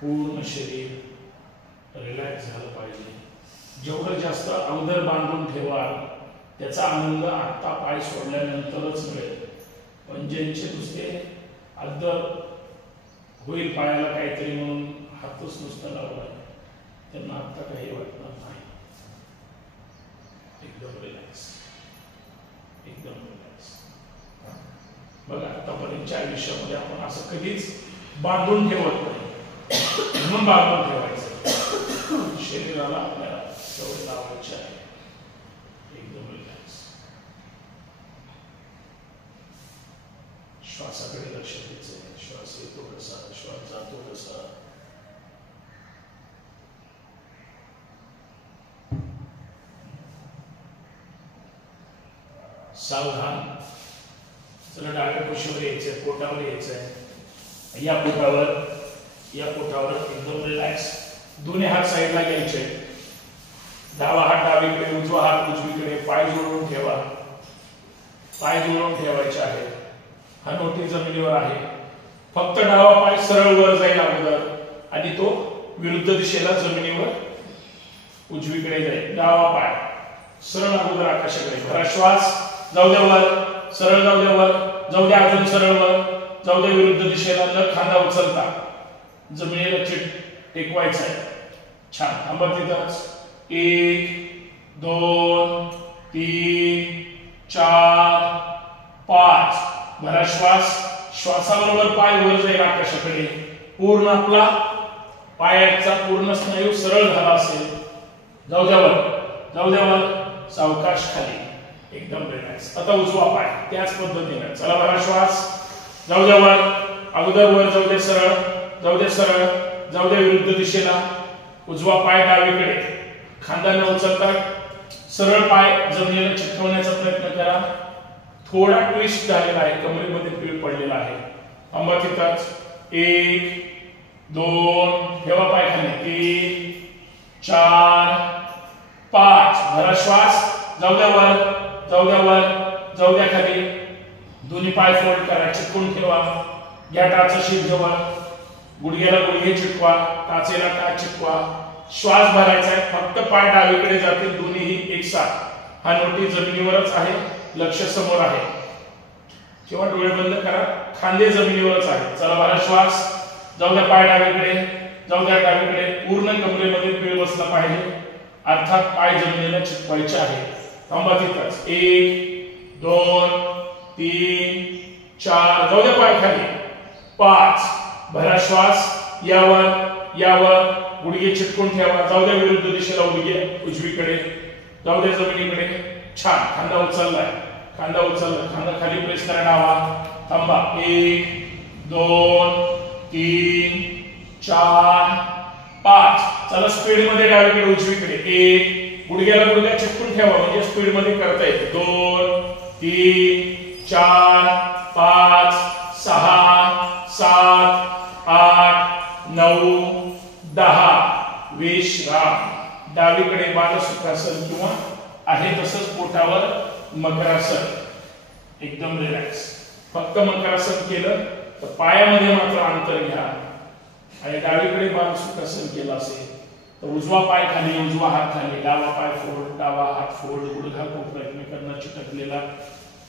पूर्ण शरीर रिलॅक्स झालं पाहिजे. जेवढं जास्त अगोदर बांधून ठेवा त्याचा आनंद आता पाय सोडल्यानंतरच मिळेल. पण ज्यांचे नुसते अद्दर होईल पायाला काहीतरी म्हणून हातच नुसतं लावला त्यांना आता काही वाटणार नाही. एकदम रिलॅक्स, एकदम रिलॅक्स. बघा आतापर्यंतच्या आयुष्यामध्ये आपण असं कधीच बांधून ठेवत नाही, म्हणून बांधून ठेवायचं. शरीराला आपल्याला सवय लावायची आहे. एकदम रिलॅक्स. श्वासाकडे लक्ष द्यायचं. श्वास येतो कसा, श्वास जातो कसा. सावधान. चला डाव्या कुशीवर यायचंय, पोटावर यायचंय. या पोटावर, या पोटावर एकदम रिलॅक्स. दोन्ही हात साईडला घ्यायचे. डावा हात डावीकडे, उजवा हात उजवीकडे. पाय जोडून ठेवा, पाय जोडून ठेवायचे आहे. हनवटी जमिनीवर आहे. फक्त डावा पाय सरळ वर जाईल अगोदर आणि तो विरुद्ध दिशेला जमिनीवर उजवीकडे जाईल. डावा पाय सरळ अगोदर आकाशाकडे. भरा श्वास. जाऊ द्या वर, सरळ जाऊ द्या वर, जाऊ द्या अजून सरळ वर, जाऊ द्या विरुद्ध दिशेला. न खांदा उचलता जमिनीला टेकवायचं आहे. छान. थांबा तिथंच. 1, 2, 3, 4, 5. भरा श्वास. श्वासाबरोबर पाय वर जाईल आकाशाकडे. पूर्ण आपला पायाचा पूर्ण स्नायू सरळ झाला असेल. जाऊ द्या वर, जाऊ द्या वर. सावकाश खाली. एकदम रिलॅक्स. आता उजवा पाय त्याच पद्धतीने. चला भरा श्वास. जाऊ द्या वर, अगोदर वर जाऊ दे सरळ, जाऊ दे सरळ, जाऊ दे विरुद्ध दिशेला. उजवा पाय डावीकडे. खांदा न उचलता सरळ पाय जमिनीला चिकटवण्याचा प्रयत्न करा. थोडा ट्विस्ट झालेला आहे, कमरेमध्ये पीळ पडलेला आहे. थांबा तिथंच. 1, 2, ठेवा पाय खाली. 3, 4, 5. भरा श्वास. जाऊ द्या वर, जाऊ द्या वर, जाऊ द्या खाली. दोन्ही पाय फोल्ड करा, चिटकून ठेवा. या टाचा शीट जवळ. गुडघ्याला गुडघे चिटकवा, टाचेला टाच चिटकवा. श्वास भरायचा आहे. फक्त पाय डावीकडे जातील दोन्हीही एकसाथ. हा नोटी जमिनीवरच आहे, लक्ष समोर आहे. किंवा डोळे बंद करा, खांदे जमिनीवरच आहे. चला भरा श्वास. जाऊ द्या पाय डावीकडे, जाऊ द्या डावीकडे. पूर्ण कमरेमध्ये पीळ बसला पाहिजे, अर्थात पाय जमिनीला चिटकवायचे आहे. थांबा तिथंच. 1, 2, 3, 4. जाऊ द्या पाय खाली. 5. भरा श्वास. यावर, यावर. गुडघे चिटकून ठेवा. जाऊ द्या विरुद्ध दिशेला गुडघे उजवीकडे, जाऊ द्या जमिनीकडे. छान. खांदा उचललाय, खांदा उचलला. खांदा खाली प्रेस करा डावा. थांबा. 1, 2, 3, 4, 5. चला स्पीड मध्ये डावीकडे उजवीकडे. 1, गुडघ्याला गुडघ्या चिटकून ठेवा म्हणजे स्पीड मध्ये करता येते. 2, 3, 4, 5, 6, 7, 8, 9, विश्राम. डावीकडे बालसुखासन किंवा आहे तसंच पोटावर मकरासन. एकदम रिलॅक्स. फक्त मकरासन केलं तर पायामध्ये मात्र अंतर घ्या आणि डावीकडे बालसुखासन केलं असेल तर उजवा पाय खाली, उजवा हात खाली, डावा पाय फोल्ड, डावा हात फोल्ड, गुडघा खूप एकमेकांना चिटकलेला,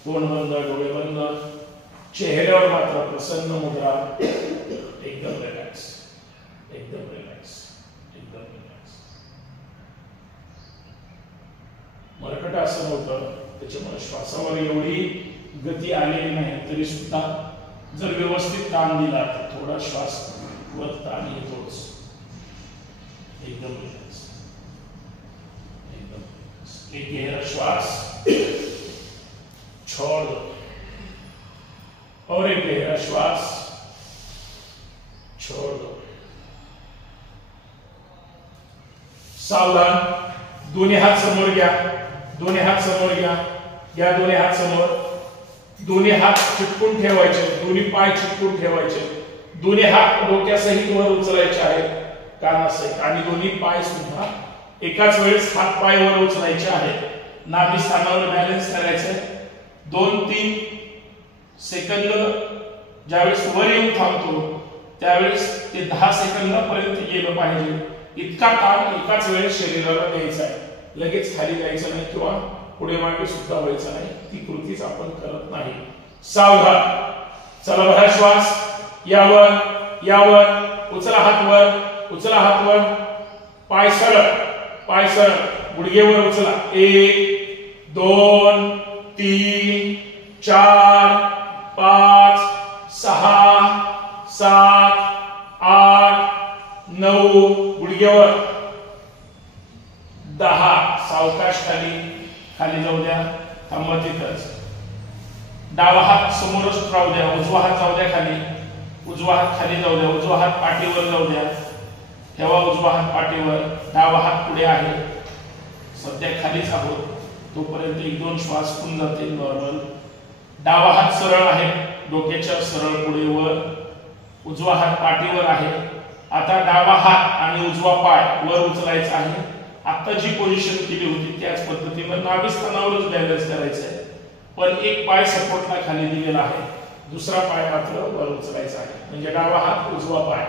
तोंड बंद, डोळे बंद, चेहऱ्यावर मात्र प्रसन्न मुद्रा. एकदम रिलॅक्स, एकदम रिलॅक्स, एकदम रिलॅक्स. मरकट असं होतं त्याच्यामुळे श्वासावर एवढी गती आलेली नाही तरी सुद्धा जर व्यवस्थित ताण दिला तर थोडा श्वास वर ताण येतोच. एकदम रिलॅक्स, एकदम रिलॅक्स. एक गहरा श्वास छोड़ दो और एक गहरा श्वास छोड़ दो. सावधान. दोन्ही हात समोर घ्या, दोन्ही हात समोर घ्या, घ्या दोन्ही हात समोर. दोन्ही हात चिटकून ठेवायचे, दोन्ही पाय चिटकून ठेवायचे, दोन्ही हात डोक्यासहित वर उचलायचे आहेत कानासहित आणि दोन्ही पाय सुद्धा एकाच वेळेस हात पाय वर उचलायचे आहेत. नाभी स्थानावर बॅलन्स करायचे. 2-3 सेकंद ज्यावेळेस वर येऊन थांबतो त्यावेळेस ते 10 सेकंदापर्यंत गेलं पाहिजे. इतका ताण एकाच वेळेस शरीराला द्यायचा आहे. लगेच खाली जायचं नाही किंवा पुढे मागे सुद्धा व्हायचं नाही. ती कृतीच आपण करत नाही. सावधान. चला बघा श्वास. यावर यावर. उचला हात वर, उचला हात वर. पाय सरळ, पाय सरळ. गुडघेवर उचला. 1 2 3 4 5 6 7 8 9. गुडघेवर 10. सावकाश खाली, खाली जाऊ द्या. थांबा तिथंच. डावा हात समोरच राहू द्या. उजवा हात जाऊ द्या खाली, उजवा हात खाली जाऊ द्या. उजवा हात पाठीवर जाऊ द्या. ठेवा उजवा हात पाठीवर. डावा हात पुढे आहे. सध्या खालीच आहोत तोपर्यंत 1-2 श्वास होऊन जातील नॉर्मल. डावा हात सरळ आहे, डोक्याच्या सरळ पुढे वर. उजवा हात पाठीवर आहे. आता डावा हात आणि उजवा पाय वर उचलायचा आहे. आता जी पोझिशन केली होती त्याच पद्धतीने नाभी स्थानावरच बॅलन्स करायचं आहे. पण एक पाय सपोर्टला खाली दिलेला आहे, दुसरा पाय मात्र वर उचलायचा आहे. म्हणजे डावा हात उजवा पाय.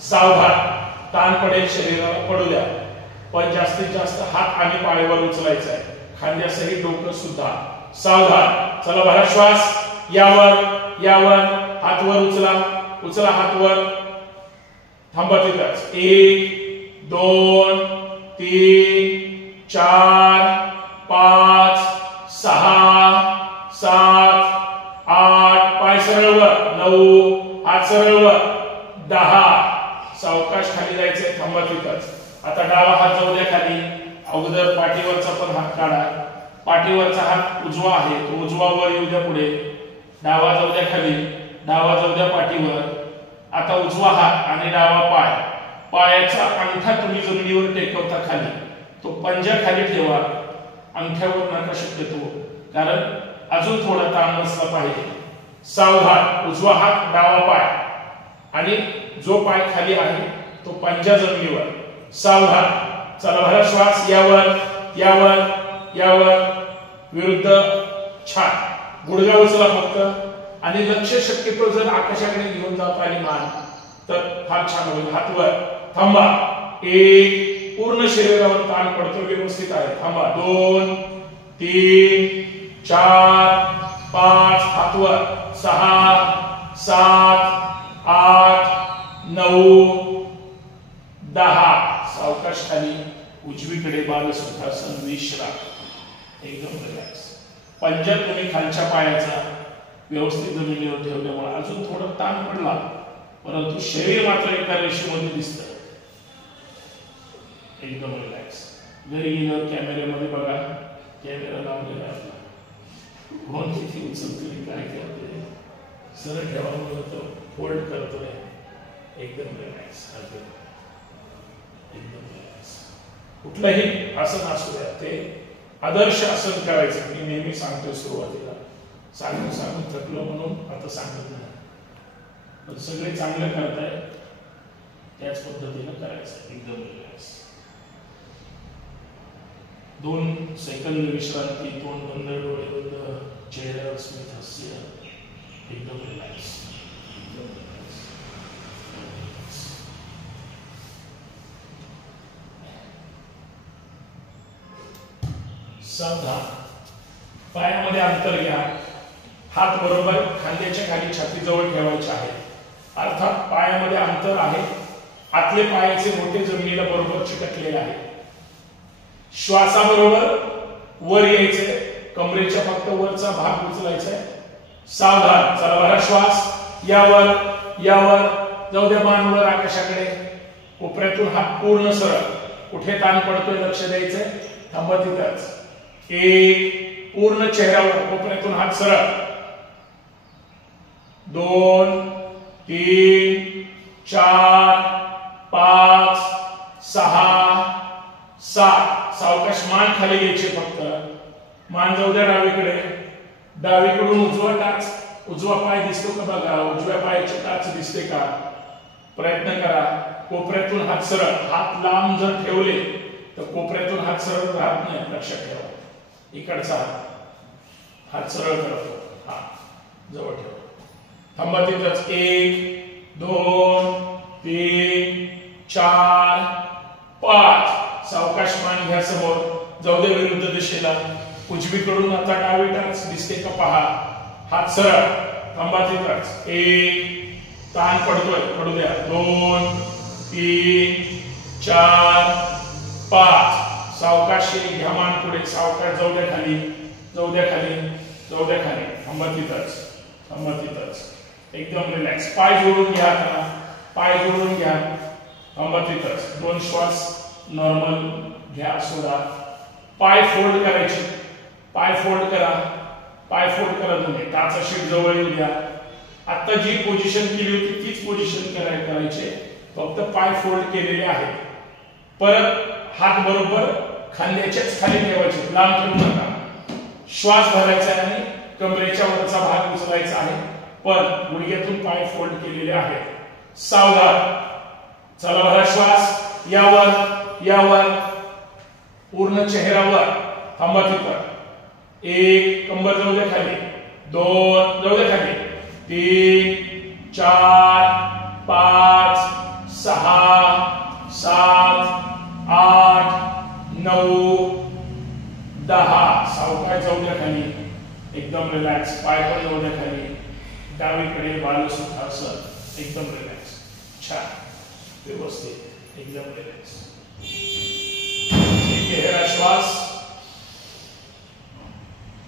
सावधान. ताण पडेल शरीराला, पडू द्या. पण जास्तीत जास्त हात आणि पाय वर उचलायचा आहे. खांद्यासहित डोकं सुद्धा. सावधान. चला बघा श्वास. यावर यावर. हात वर उचला, उचला हात वर. थांबा तिथंच. 1 2 3 4 5 6 7 8. पाय सरळ वर. 9. हात सरळ वर. 10. सावकाश खाली जायचंय. थांबा तिथंच. आता डावा हात जाऊ द्या खाली. अगोदर पाठीवरचा पण हात काढा. पाठीवरचा हात उजवा आहे, तो उजवा वर येऊ द्या पुढे. डावा जाऊ द्या खाली, डावा जाऊ द्या पाठीवर. आता उजवा हात आणि डावा पाय. पायाचा अंगठा तुम्ही जमिनीवर टेकवता खाली, तो पंजा खाली ठेवा. अंगठ्यावर नका शक्यतो, कारण अजून थोडा ताण नसला पाहिजे. सावधान. उजवा हात डावा पाय आणि जो पाय खाली आहे तो पंजा जमिनीवर. सावधान. चला भरा श्वास. यावर यावर यावर. विरुद्ध. छान. गुडघा उचला फक्त आणि लक्ष शक्यतो जर आकाशाकडे घेऊन जात आली मान तर फार छान होईल. हात वर. थांबा. 1. पूर्ण शरीरावर ताण पडतो, व्यवस्थित आहे. थांबा. 2 3 4 5. हात वर. 6 7 8 9 10. सावकाश खाली. उजवीकडे बालसुखासन. विश्राम. एकदम रिलॅक्स. पंजा तुम्ही खालच्या पायाचा व्यवस्थित जमिनीवर ठेवल्यामुळे अजून थोडा ताण पडला, परंतु शरीर मात्र एका रेषेमध्ये दिसतं. एकदम रिलॅक्स. घरी गेल्यावर कॅमेऱ्यामध्ये बघा, कॅमेरा लावलेला आपला. कोण किती उचलतोय, काय करतोय, सरळ ठेवा बोलतो, फोल्ड करतोय. एकदम रिलॅक्स. एकदम रिलॅक्स. कुठलंही आसन असू द्या, ते आदर्श आसन करायचं. मी नेहमी सांगतो सुरुवातीला, सांगून सांगून थकलो म्हणून आता सांगत नाही. पण सगळे चांगलं करताय त्याच पद्धतीनं करायचं. एकदम रिलॅक्स. 2 सेकंद विश्रांती, तोंड बंद, डोळे बंद, चेहऱ्यावर स्मित हास्य, एकदम रिलॅक्स. सावधान. पायामध्ये अंतर घ्या. हात बरोबर खांद्याच्या खाली छातीजवळ ठेवायचे आहे. अर्थात पायामध्ये अंतर आहे. आतले पायाचे मोठे जमिनीला बरोबर चिकटलेले आहे. श्वासाबरोबर वर यायचे, कमरेच्या फक्त वरचा भाग उचलायचा आहे. सावधान. चला बरा श्वास. यावर यावर जाऊ द्या. मान वर आकाशाकडे. कोपऱ्यातून हात पूर्ण सरळ. कुठे ताण पडतोय लक्ष द्यायचंय. थांबा तिथंच. 1 पूर्ण चेहऱ्यावर. कोपऱ्यातून हात सरळ. 2 3 4 5 6 7. सावकाश मान खाली घ्यायची फक्त. मान जाऊ द्या डावीकडे. डावीकडून उजवा टाच. उजवा पाय दिसतो का बघा. उजव्या पायाची टाच दिसते का. प्रयत्न करा. कोपऱ्यातून हात सरळ. हात लांब जर ठेवले तर कोपऱ्यातून हात सरळ राहत नाही. लक्षात ठेवा. इकडचा हात सरळ करतो. हा जवळ ठेवा. थांबा तिथंच. 1 2 3 4 5. सावकाश मान घ्या समोर. जाऊ दे विरुद्ध दिशेला. उजवीकडून आता डावी टाच दिसते का पहा. हात सरळ. थांबा तिथंच. 1 ताण पडतोय. पडू द्या. 2 3 4 5. सावकाश घ्या मान पुढे. सावकाश जाऊ द्या खाली. जाऊ द्या खाली. जाऊ द्या खाली. थांबा तिथंच. थांबा तिथंच. एकदम रिलॅक्स. पाय जोडून घ्या. आता पाय जोडून घ्या. थांबा तिथंच. 2 श्वास नॉर्मल घ्या. सोडा. पाय फोल्ड करायचे. पाय फोल्ड करा. पाय फोल्ड करा तुम्ही. टाचा शीट जवळ येऊ द्या. आता जी पोझिशन केली होती तीच पोझिशन करायचे. फक्त पाय फोल्ड केलेले आहेत. परत हात बरोबर खांद्याच्याच खाली ठेवायचे. लांब ठेवू नका. श्वास भरायचा आहे आणि कमरेच्या वरचा भाग उचलायचा आहे. पण गुडघ्यातून पाय फोल्ड केलेले आहेत. सावधान. चला भरा श्वास. यावर यावर पूर्ण चेहऱ्यावर. थांबा तिथं. 1 कंबर जाऊ द्या खाली. 2 जाऊ द्या खाली. 3 4 5 6 7 8 9 10. सावकाश जाऊ द्या खाली. एकदम रिलॅक्स. पाय पण जाऊ द्या खाली. डावीकडे बालसुखासन. एकदम रिलॅक्स. छान. व्यवस्थित. एकदम रिलॅक्स. एक गहरा श्वास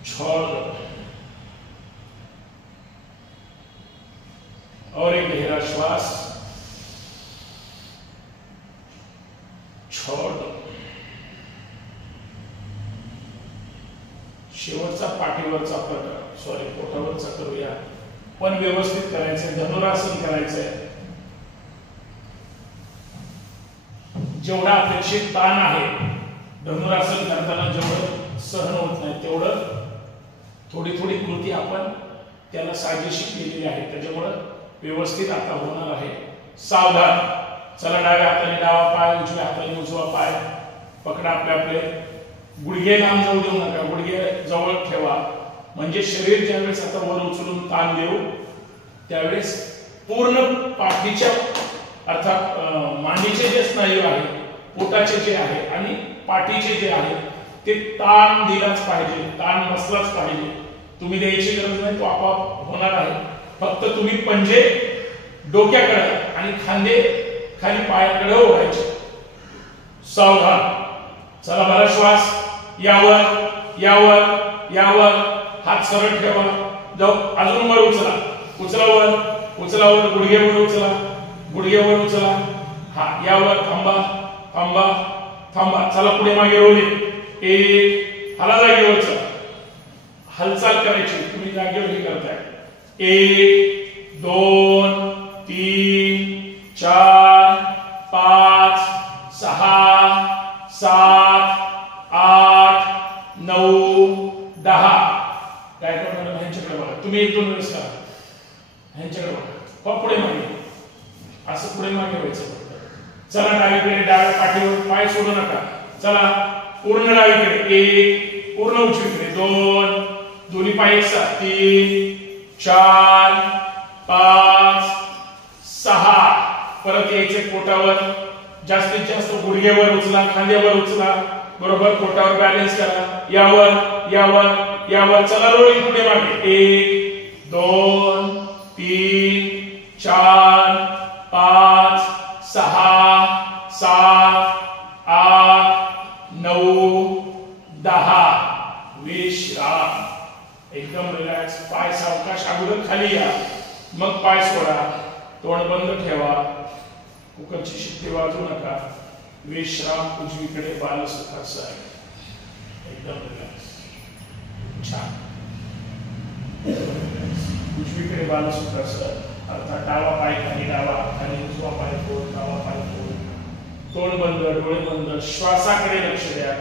छोड़ दो और एक गहरा श्वास छोड़ दो. शेवटचा पाठीवरचा प्रकार सॉरी पोटावरचा करूया. पण व्यवस्थित करायचंय. धनुरासन करायचंय. जेवढा अपेक्षित ताण आहे धनुरासन करताना जेवढं सहन होत नाही तेवढं थोडी थोडी कृती आपण त्याला साजेशी केलेली आहे. त्याच्यामुळे व्यवस्थित आता होणार आहे. सावधान. चला डाव्या हाताने डावा पाय. उजव्या हाताने उजवा पाय पकडा. आपले गुडघे लांब जाऊ देऊ नका. गुडघे जवळ ठेवा. म्हणजे शरीर ज्यावेळेस आता वर उचलून ताण देऊ त्यावेळेस पूर्ण पाठीच्या अर्थात मांडीचे जे स्नायू आहे, पोटाचे जे आहे आणि पाठीचे जे आहे ते ताण दिलाच पाहिजे. ताण नसलाच पाहिजे. तुम्ही द्यायची गरज नाही. तो आपोआप होणार आहे. फक्त तुम्ही पंजे डोक्याकडे आणि खांदे खाली पायाकडे ओढायचे. सावधान. चला बरा श्वास. यावर यावर यावर. हात सरळ ठेवा. जाऊ. अजून वर उचला. उचलावर उचलावर. गुडघ्यावर उचला. गुडघ्यावर उचला. हा यावर. थांबा थांबा थांबा. चला पुढे मागे रोली. 1 हाला जागेवर चला. हालचाल करायची. तुम्ही जागेवर हे करताय. 1 2 3 4 5 6 7 8 9 10. काय करणार ह्यांच्याकडे बघा. तुम्ही 1-2 वेळेस करा. ह्यांच्याकडे बघा. पुढे मागे. असं पुढे मागे व्हायचं. चला डावीकडे. डाव्या पाठीवर पाय सोडू नका. चला पूर्ण डावीकडे 1 पूर्ण उजवीकडे 2 दोन्ही पाय एकसाथ 3 4 5 6 परत यायचे पोटावर जास्तीत जास्त गुडघेवर उचला खांद्यावर उचला बरोबर पोटावर बॅलन्स करा यावर यावर यावर चला रोलिंग पुढे मागे 1 2 3 4 5 6 7 8 9 10 विश्राम एकदम रिलॅक्स पाय सावकाश अगोदर खाली या मग पाय सोडा तोंड बंद ठेवा कुकरची शिट्टी वाजवू नका विश्राम उजवीकडे बालसुखासन एकदम रिलॅक्स छान उजवीकडे बालसुखासन अर्थात डावा पाय खाली डावा खाली उजवा पाय फोड डावा पाय फोड तोंड बंद डोळे बंद श्वासाकडे लक्ष द्या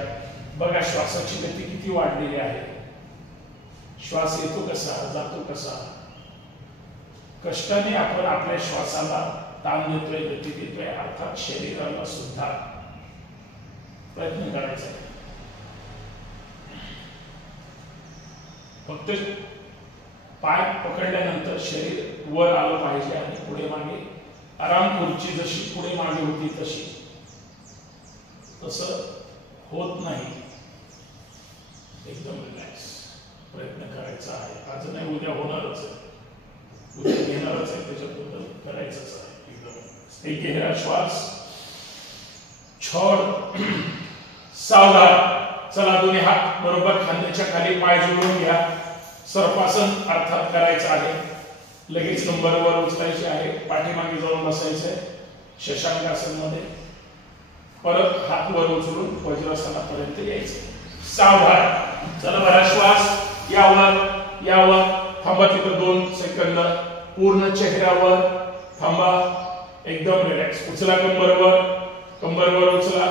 बघा श्वासाची गती किती वाढलेली आहे श्वास येतो कसा जातो कसा कष्टाने आपण आपल्या श्वासाला ताण देतोय गती देतोय अर्थात शरीराला सुद्धा प्रयत्न करायचा फक्त पाय पकडल्यानंतर शरीर वर आलं पाहिजे आणि पुढे मागे आराम खुर्ची जशी पुढे मागे होती तशी तसं होत नाही एकदम रिलॅक्स प्रयत्न करायचा आहे आज नाही उद्या होणारच आहे उद्या घेणारच आहे त्याच्याबद्दल करायचंच आहे एकदम एक गहरा श्वास छोड सावधान चला दोन्ही हात बरोबर खांद्याच्या खाली पाय जोडून घ्या सर्पासन अर्थात करायचं आहे लगेच नंबरवर उचलायचे आहे पाठीमागे जाऊन बसायचंय शशांकासन मध्ये परत हात वर उचलून वज्रासनापर्यंत यायचं सावधान चला बरा श्वास यावर यावर थांबा तिथं 2 सेकंद पूर्ण चेहऱ्यावर थांबा एकदम रिलॅक्स उचला कंबरवर उचला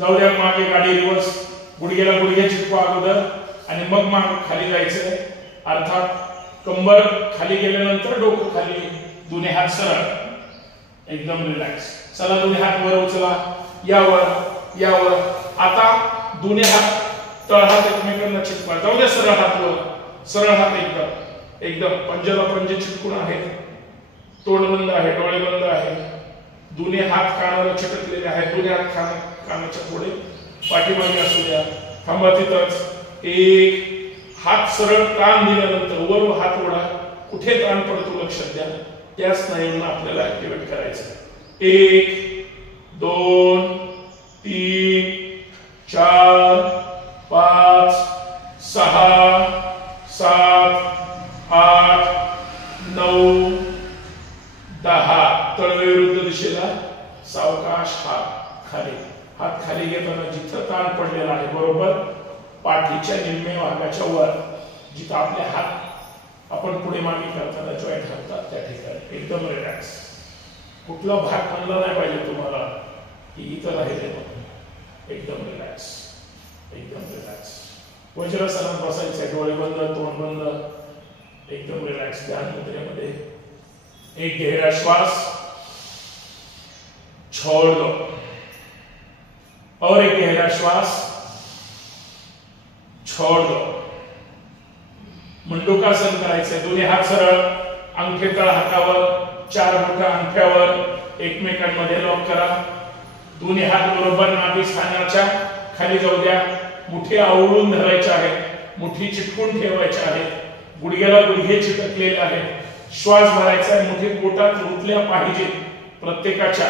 जाऊ द्या मागे गाडी रिवर्स गुडघ्याला गुडघे चिटकवा अगोदर आणि मग माग खाली जायचंय अर्थात कंबर खाली गेल्यानंतर डोकं खाली दोन्ही हात सरळ एकदम रिलॅक्स चला दोन्ही हात वर उचला यावर आता दोन्ही हात तळहात एकमेकांना चिटकवा जाऊ द्या सरळ हात एकदम पंजाला पंजे चिटकून आहेत तोंड बंद आहे डोळे बंद आहे दोन्ही हात कानाला चिटकलेले आहेत दोन्ही हात कानाच्या पुढे पाठीमागे असू द्या थांबा तिथंच एक हात सरळ ताण दिल्यानंतर वर हात ओढा कुठे ताण पडतो लक्षात द्या त्या स्नायूंना आपल्याला ऍक्टिव्हेट करायचं 1 2 3 4 5 6 7 8 9 10 तळवे विरुद्ध दिशेला सावकाश हात खाली घेताना जिथं ताण पडलेला आहे बरोबर पाठीच्या निम्म्या भागाच्या वर जिथं आपले हात आपण पुढे मागे करताना जॉईंट घालतात त्या ठिकाणी एकदम रिलॅक्स कुठला भाग आणला नाही पाहिजे तुम्हाला की इथं राहिले एकदम रिलॅक्स वज्रासनात बसायचंय डोळे बंद तोंड बंद एकदम रिलॅक्स ध्यान मुद्रेमध्ये एक गहरा श्वास छोड़ दो और एक गहरा श्वास छोड़ दो मंडूकासन करायचंय दोन्ही हात सरळ अंगठे तळ हातावर 4 बोटं अंगठ्यावर एकमेकांमध्ये लॉक करा दोन्ही हात बरोबर नाभी स्थानाच्या खाली जाऊ द्या मुठी आवळून धरायच्या आहेत मुठी चिटकून ठेवायच्या आहेत गुडघ्याला गुडघे चिटकलेले आहेत श्वास भरायचा आहे मुठी पोटात रुतल्या पाहिजे प्रत्येकाच्या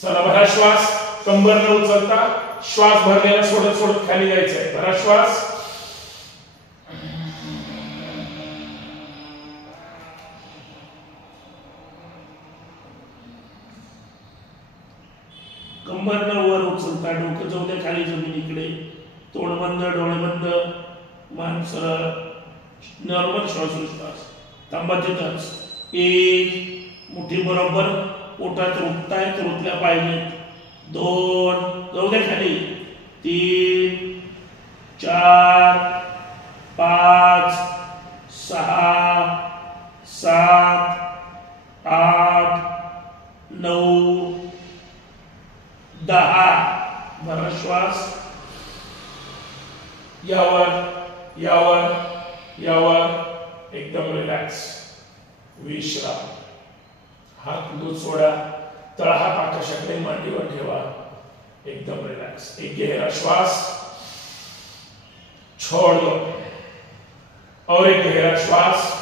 चला भरा श्वास कंबर न उचलता श्वास भरलेला सोडत खाली जायचंय भरा श्वास कंबर न वर उचलता डोकं जाऊ द्या खाली जमिनीकडे तोंड बंद डोळे बंद मान सरळ नॉर्मल श्वास थांबा तिथंच एक मुठी बरोबर पोटात रुतल्या पाहिजेत 2 जाऊ द्या खाली 3 4 5 6 7 8 9 10 भरा श्वास यावर यावर यावर एकदम रिलॅक्स विश्राम. हात लूज सोडा. तळ हात आकाशाकडे मांडीवर ठेवा. एकदम रिलॅक्स. एक गहरा श्वास छोड़ दो और एक गहरा श्वास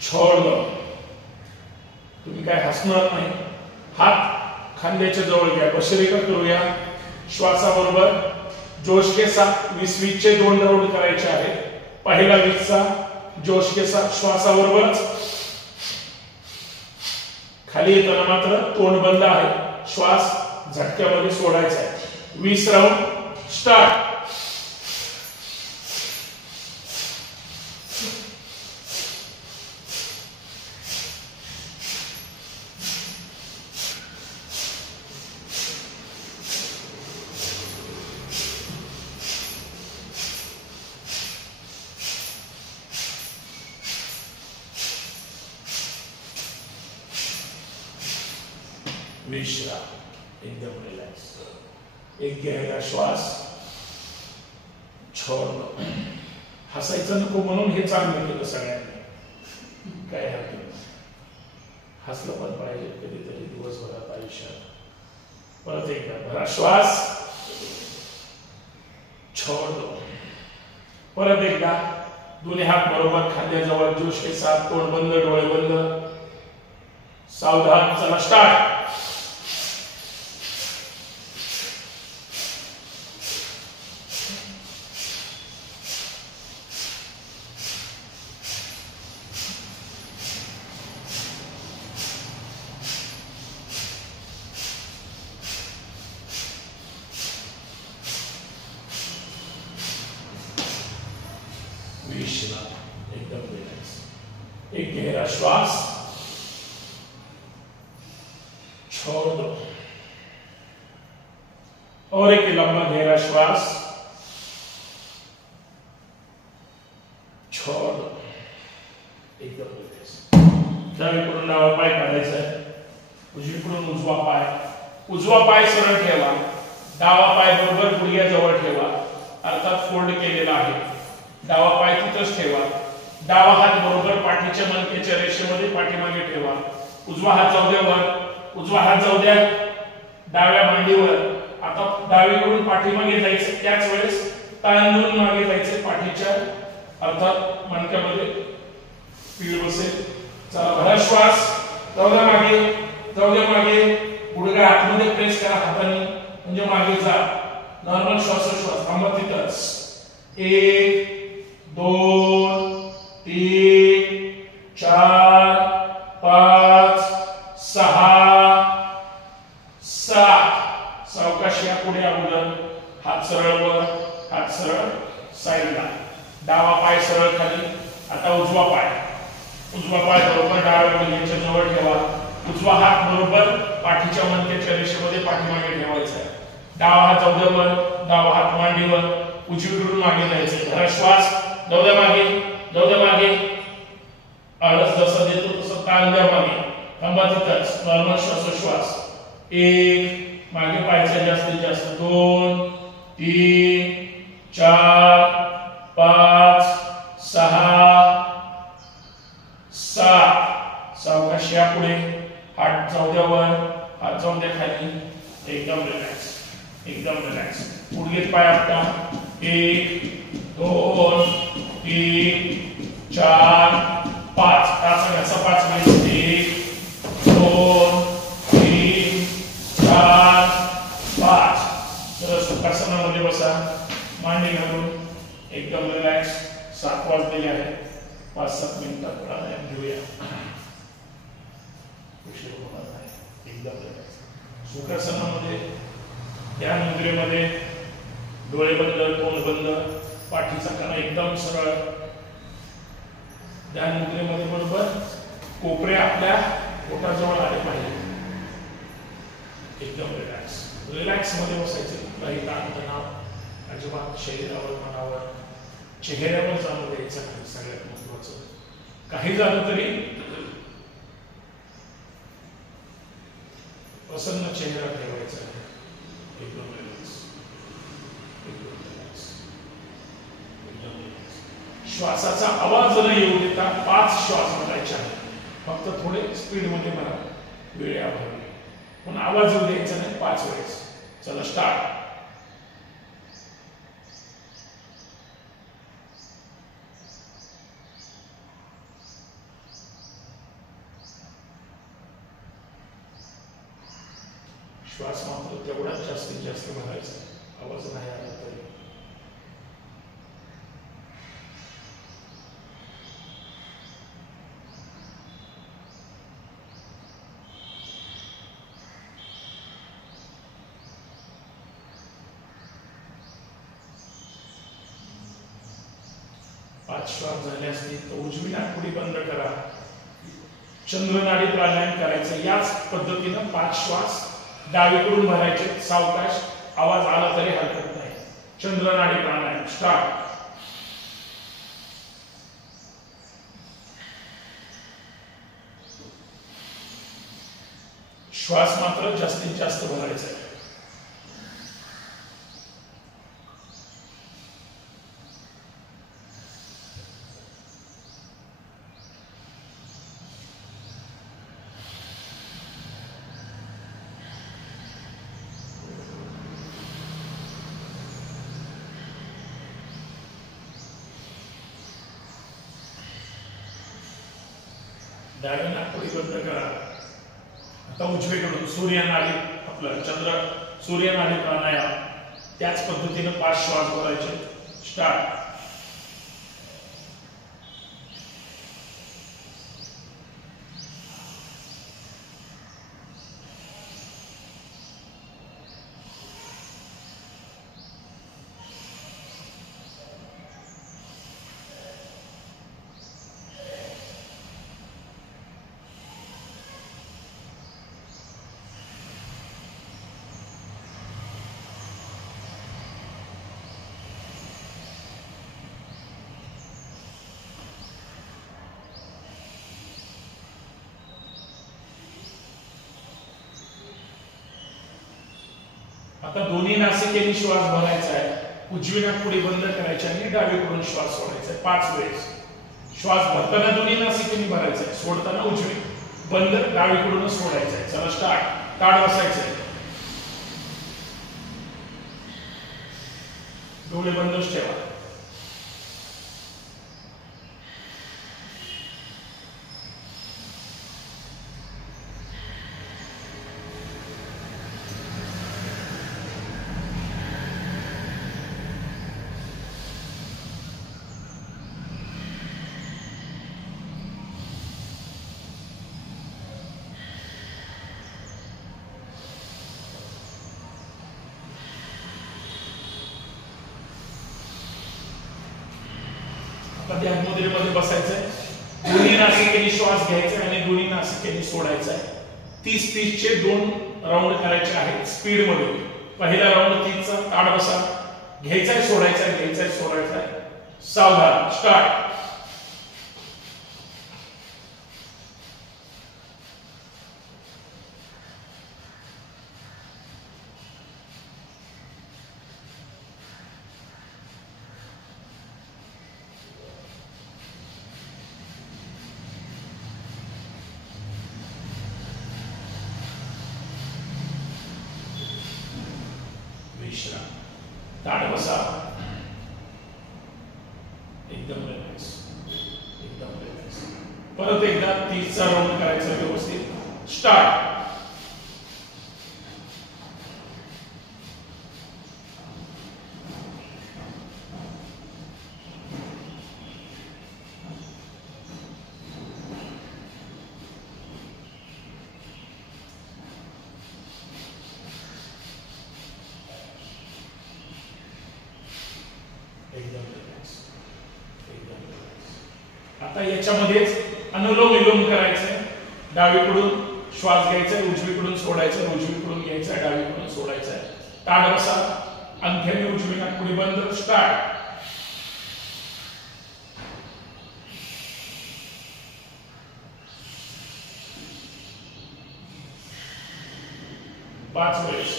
छोड़ दो. तुम्ही काय हसणार नाही. हात खांद्याच्या जवळ घ्या. बशरिका करूया. श्वासाबरोबर जोश के साथ 20 चे 2 राउंड करायचे आहेत. पहिला 20 चा जोश के साथ श्वासाबरोबरच. खाली येताना मात्र तोंड बंद आहे. श्वास झटक्यामध्ये सोडायचा आहे. 20 राउंड स्टार्ट. विश्राम. एकदम रिलॅक्स. एक गहरा श्वास छोड़ दो. हसायचं नको म्हणून हे चांगलं केलं सगळ्यांनी. काय हरकत नाही. हसलं पण पाहिजे कधीतरी दिवसभरात आयुष्यात. परत एकदा भरा श्वास छोड़ दो. परत एकदा दोन्ही हात बरोबर खांद्याजवळ. जोश के साथ तोंड बंद डोळे बंद. सावधान. चला स्टार्ट. विश्राम. एकदम रिलैक्स. एक गहरा श्वास छोड़ दो और एक लंबा गहरा श्वास छोड़ दो. एकदम रिलैक्स. डावीकडून डावा पाय काढायचा आहे. उजवीकडून उजवा पाय. उजवा पाय सरळ ठेवा. डावा पाय बरोबर गुडघ्याजवळ ठेवा. अर्थात फोल्ड केलेला आहे. डावा पाय तिथंच ठेवा. डावा हात बरोबर पाठीच्या मणक्याच्या रेषेमध्ये पाठीमागे ठेवा. उजवा हात जाऊ द्या वर. उजवा हात जाऊ द्या डाव्या मांडीवर. आता डावीकडून पाठीमागे जायचं. त्याच वेळेस ताण देऊन मागे जायचे. पाठीच्या अर्थात मणक्यामध्ये पीळ बसेल. चला भरा श्वास. जाऊ द्या मागे. जाऊ द्या मागे. गुडघा आतमध्ये प्रेस करा हाताने म्हणजे मागे जा. नॉर्मल श्वासोश्वास. थांबा तिथंच. 1 2 3 4 5 6 7. सावकाश या पुढे अगोदर. हात सरळ वर. हात सरळ साईडला. डावा पाय सरळ खाली. आता उजवा पाय. उजवा पाय बरोबर डाव्या गुडघ्याच्या जवळ ठेवा. उजवा हात बरोबर पाठीच्या मणक्याच्या रेषेमध्ये पाठीमागे ठेवायचा आहे. डावा हात जाऊ द्या वर. डावा हात मांडीवर. उजवीकडून मागे जायचे. भरा श्वास. जाऊ द्या मागे. जाऊ द्या मागे. आळस जसं देतो तसं ताण द्या मागे. थांबा तिथंच. नॉर्मल श्वासोश्वास. 1 मागे पायच्या जास्तीत जास्त. 2 3 4 5 6 7. सावकाश या पुढे. हात जाऊ द्या वर. हात जाऊ द्या खाली. एकदम रिलॅक्स. एकदम रिलॅक्स. गुडघे पाय आपटा. 1 2 3 4 5. टाचा घ्यायचा 5 मिनिट. 1 2 3 4 5. तर सुखासनामध्ये बसा. मांडी घालून एकदम रिलॅक्स. 7 वाजलेले आहेत. 5-7 मिनिटात प्राणायाम घेऊया. उशीर होणार नाही. एकदम रिलॅक्स. सुखासनामध्ये या मुद्रेमध्ये डोळे बंद. तोंड बंद. पाठीचा कणा एकदम सरळ. ध्यान मुद्रेमध्ये बरोबर कोपरे आपल्या पोटाजवळ आले पाहिजे. एकदम रिलॅक्स. रिलॅक्स मध्ये बसायचं. काही ताणतणाव अजिबात शरीरावर मनावर चेहऱ्यावर जाणू द्यायचं नाही. सगळ्यात महत्वाचं. काही झालं तरी प्रसन्न चेहरा ठेवायचा आहे. एकदम रिलॅक्स. एकदम रिलॅक्स. श्वासाचा आवाज न येऊ देता 5 श्वास भरायचे आहेत. फक्त थोडे स्पीड मध्ये भरा, वेळ याभावी. पण आवाज येऊ द्यायचा नाही 5 वेळेस. चला स्टार्ट. श्वास मात्र तेवढाच जास्तीत जास्त भरायचा, आवाज नाही आला तरी. श्वास झाले असतील तर उजवी नाकपुडी बंद करा. चंद्रनाडी प्राणायाम करायचं. याच पद्धतीनं 5 श्वास डावीकडून भरायचे सावकाश, आवाज आला तरी हरकत नाही. चंद्रनाडी प्राणायाम स्टार्ट. श्वास मात्र जास्तीत जास्त भरायचा आहे. डावी नाकपुडी बंद करा. आता उजवीकडून सूर्यनाडी, आपलं सूर्यनाडी प्राणायाम त्याच पद्धतीने 5 श्वास भरायचे. स्टार्ट. आता दोन्ही नासिकेने श्वास भरायचा आहे. उजवी नाकपुडी बंद करायची आणि डावीकडून श्वास सोडायचा आहे 5 वेळेस. श्वास भरताना दोन्ही नासिकेने भरायचा आहे, सोडताना उजवी बंद, डावीकडून सोडायचा आहे. चला स्टार्ट. ताड बसायचं आहे. डोळे बंदच ठेवा. ध्यान मुद्रेमध्ये बसायचंय. दोन्ही नासिकेने श्वास घ्यायचा आणि दोन्ही नासिकेने सोडायचा आहे. 30-30 चे 2 राऊंड करायचे आहेत स्पीड मध्ये. पहिला राऊंड 30 चा. ताड बसा. घ्यायचाय सोडायचाय, घ्यायचाय सोडायचाय. सावधान. स्टार्ट. ताड बसा. एकदम रिलॅक्स, एकदम रिलॅक्स. परत एकदा 30 चा राऊंड करायचा व्यवस्थित. स्टार्ट. आता याच्यामध्येच अनुलोम विलोम करायचंय. डावीकडून श्वास घ्यायचा, उजवीकडून सोडायचा, उजवीकडून घ्यायचा, डावीकडून सोडायचा. ताड बसा. अंगठ्याने उजवी नाकपुडी बंद. स्टार्ट. पाच वेळेस.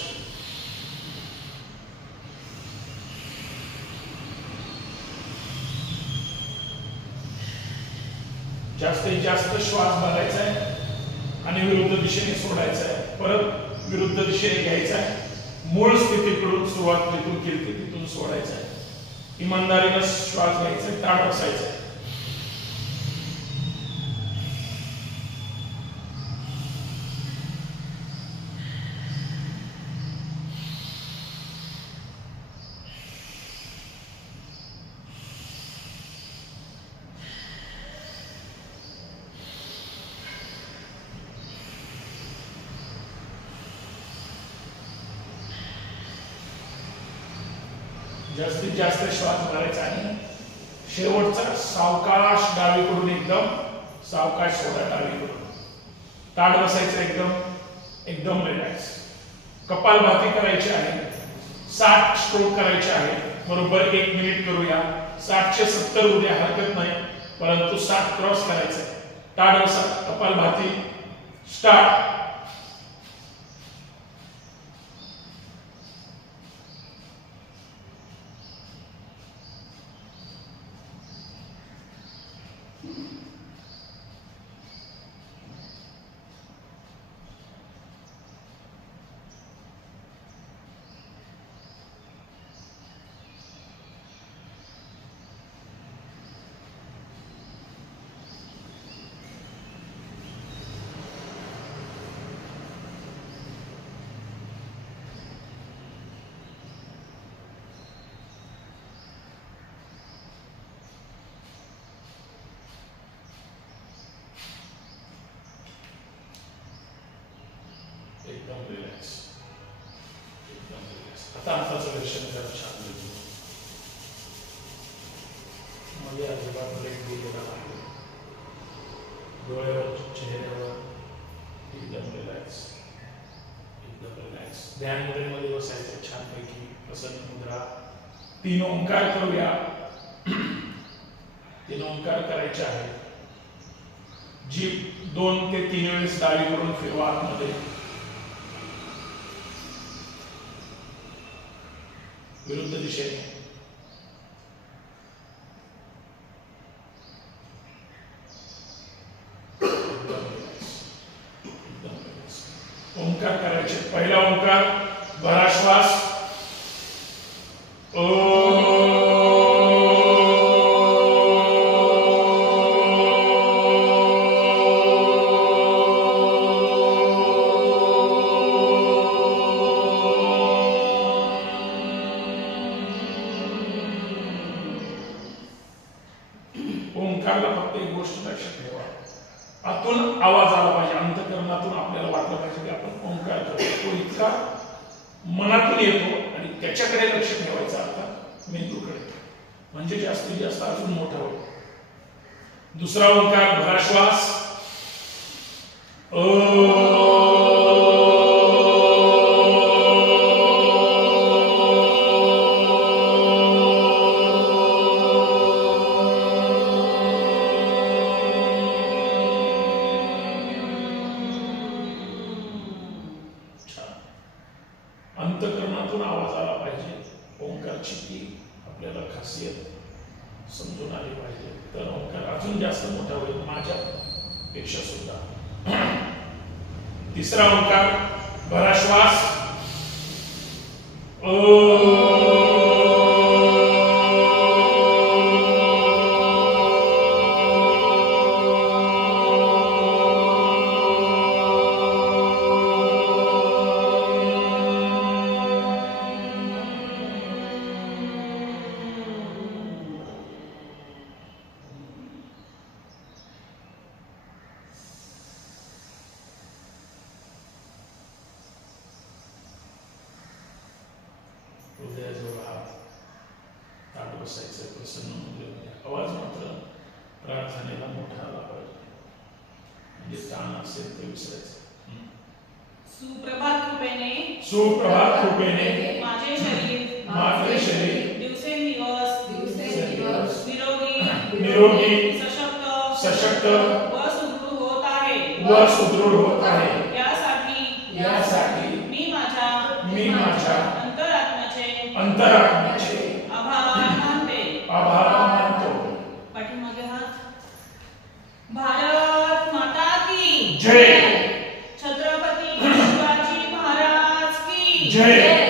जास्तीत जास्त श्वास भरायचा आहे आणि विरुद्ध दिशेने सोडायचा आहे, परत विरुद्ध दिशेने घ्यायचा आहे, मूळ स्थितीकडून सुरुवात जिथून केली तिथून सोडायचा आहे. इमानदारीने श्वास घ्यायचा, ताठ बसायचा आहे. जास्तीत जास्त श्वास भरायचा आणि शेवटचा सावकाश डावीकडून एकदम सावकाश सोडा, डावीकडून ताठ बसायचं, एकदम रिलॅक्स. कपालभाती करायची आहे, 60 स्ट्रोक करायचे आहे. बरोबर 1 मिनिट करूया. 60 चे 70 उद्या हरकत नाही, परंतु 60 क्रॉस करायचं. ताठ बसा, कपालभाती स्टार्ट. एकदम रिलॅक्स. आता हाताचं दर्शन करा, छान दिसतो. मध्ये अजिबात ब्रेक दिलेला नाही. डोळ्यावर, चेहऱ्यावर एकदम रिलॅक्स. ध्यान मुद्रेमध्ये बसायचं छानपैकी, प्रसन्न मुद्रा. 3 ओंकार करूया. 3 ओंकार करायचे आहे. जीभ 2 ते 3 वेळेस डावीकडून फिरवा आतमध्ये, विरुद्ध दिशेने. ओंकार करायचे. पहिला ओंकार भरा श्वास ओंकारला फक्त एक गोष्ट लक्षात ठेवा, आतून आवाज आला पाहिजे, अंतःकरणातून आपल्याला वाटलं पाहिजे की आपण ओंकार करतो. तो इतका मनातून येतो आणि त्याच्याकडे लक्ष ठेवायचं आता मेंदूकडे, म्हणजे जास्तीत जास्त अजून मोठा होईल. दुसरा ओंकार भरा श्वास अंतःकरणातून आवाज आला पाहिजे. ओंकारची ती आपल्याला खासियत समजून आली पाहिजे, तर ओंकार अजून जास्त मोठा होईल माझ्यापेक्षा सुद्धा. तिसरा ओंकार भरा श्वास हृदयाजवळ हात, ताट बसायचं प्रसन्न मुद्रेमध्ये. आवाज मात्र प्रार्थनेला मोठा आला पाहिजे, म्हणजे ताण असेल ते विसरायचं. सुप्रभात कृपेने, सुप्रभात कृपेने माझे शरीर दिवसेंदिवस निरोगी सशक्त व सुदृढ होत आहे. यासाठी मी माझ्या अंतरात्म्याचे आभार मानतो. पाठीमागे हात. जय. छत्रपती शिवाजी महाराज की जय.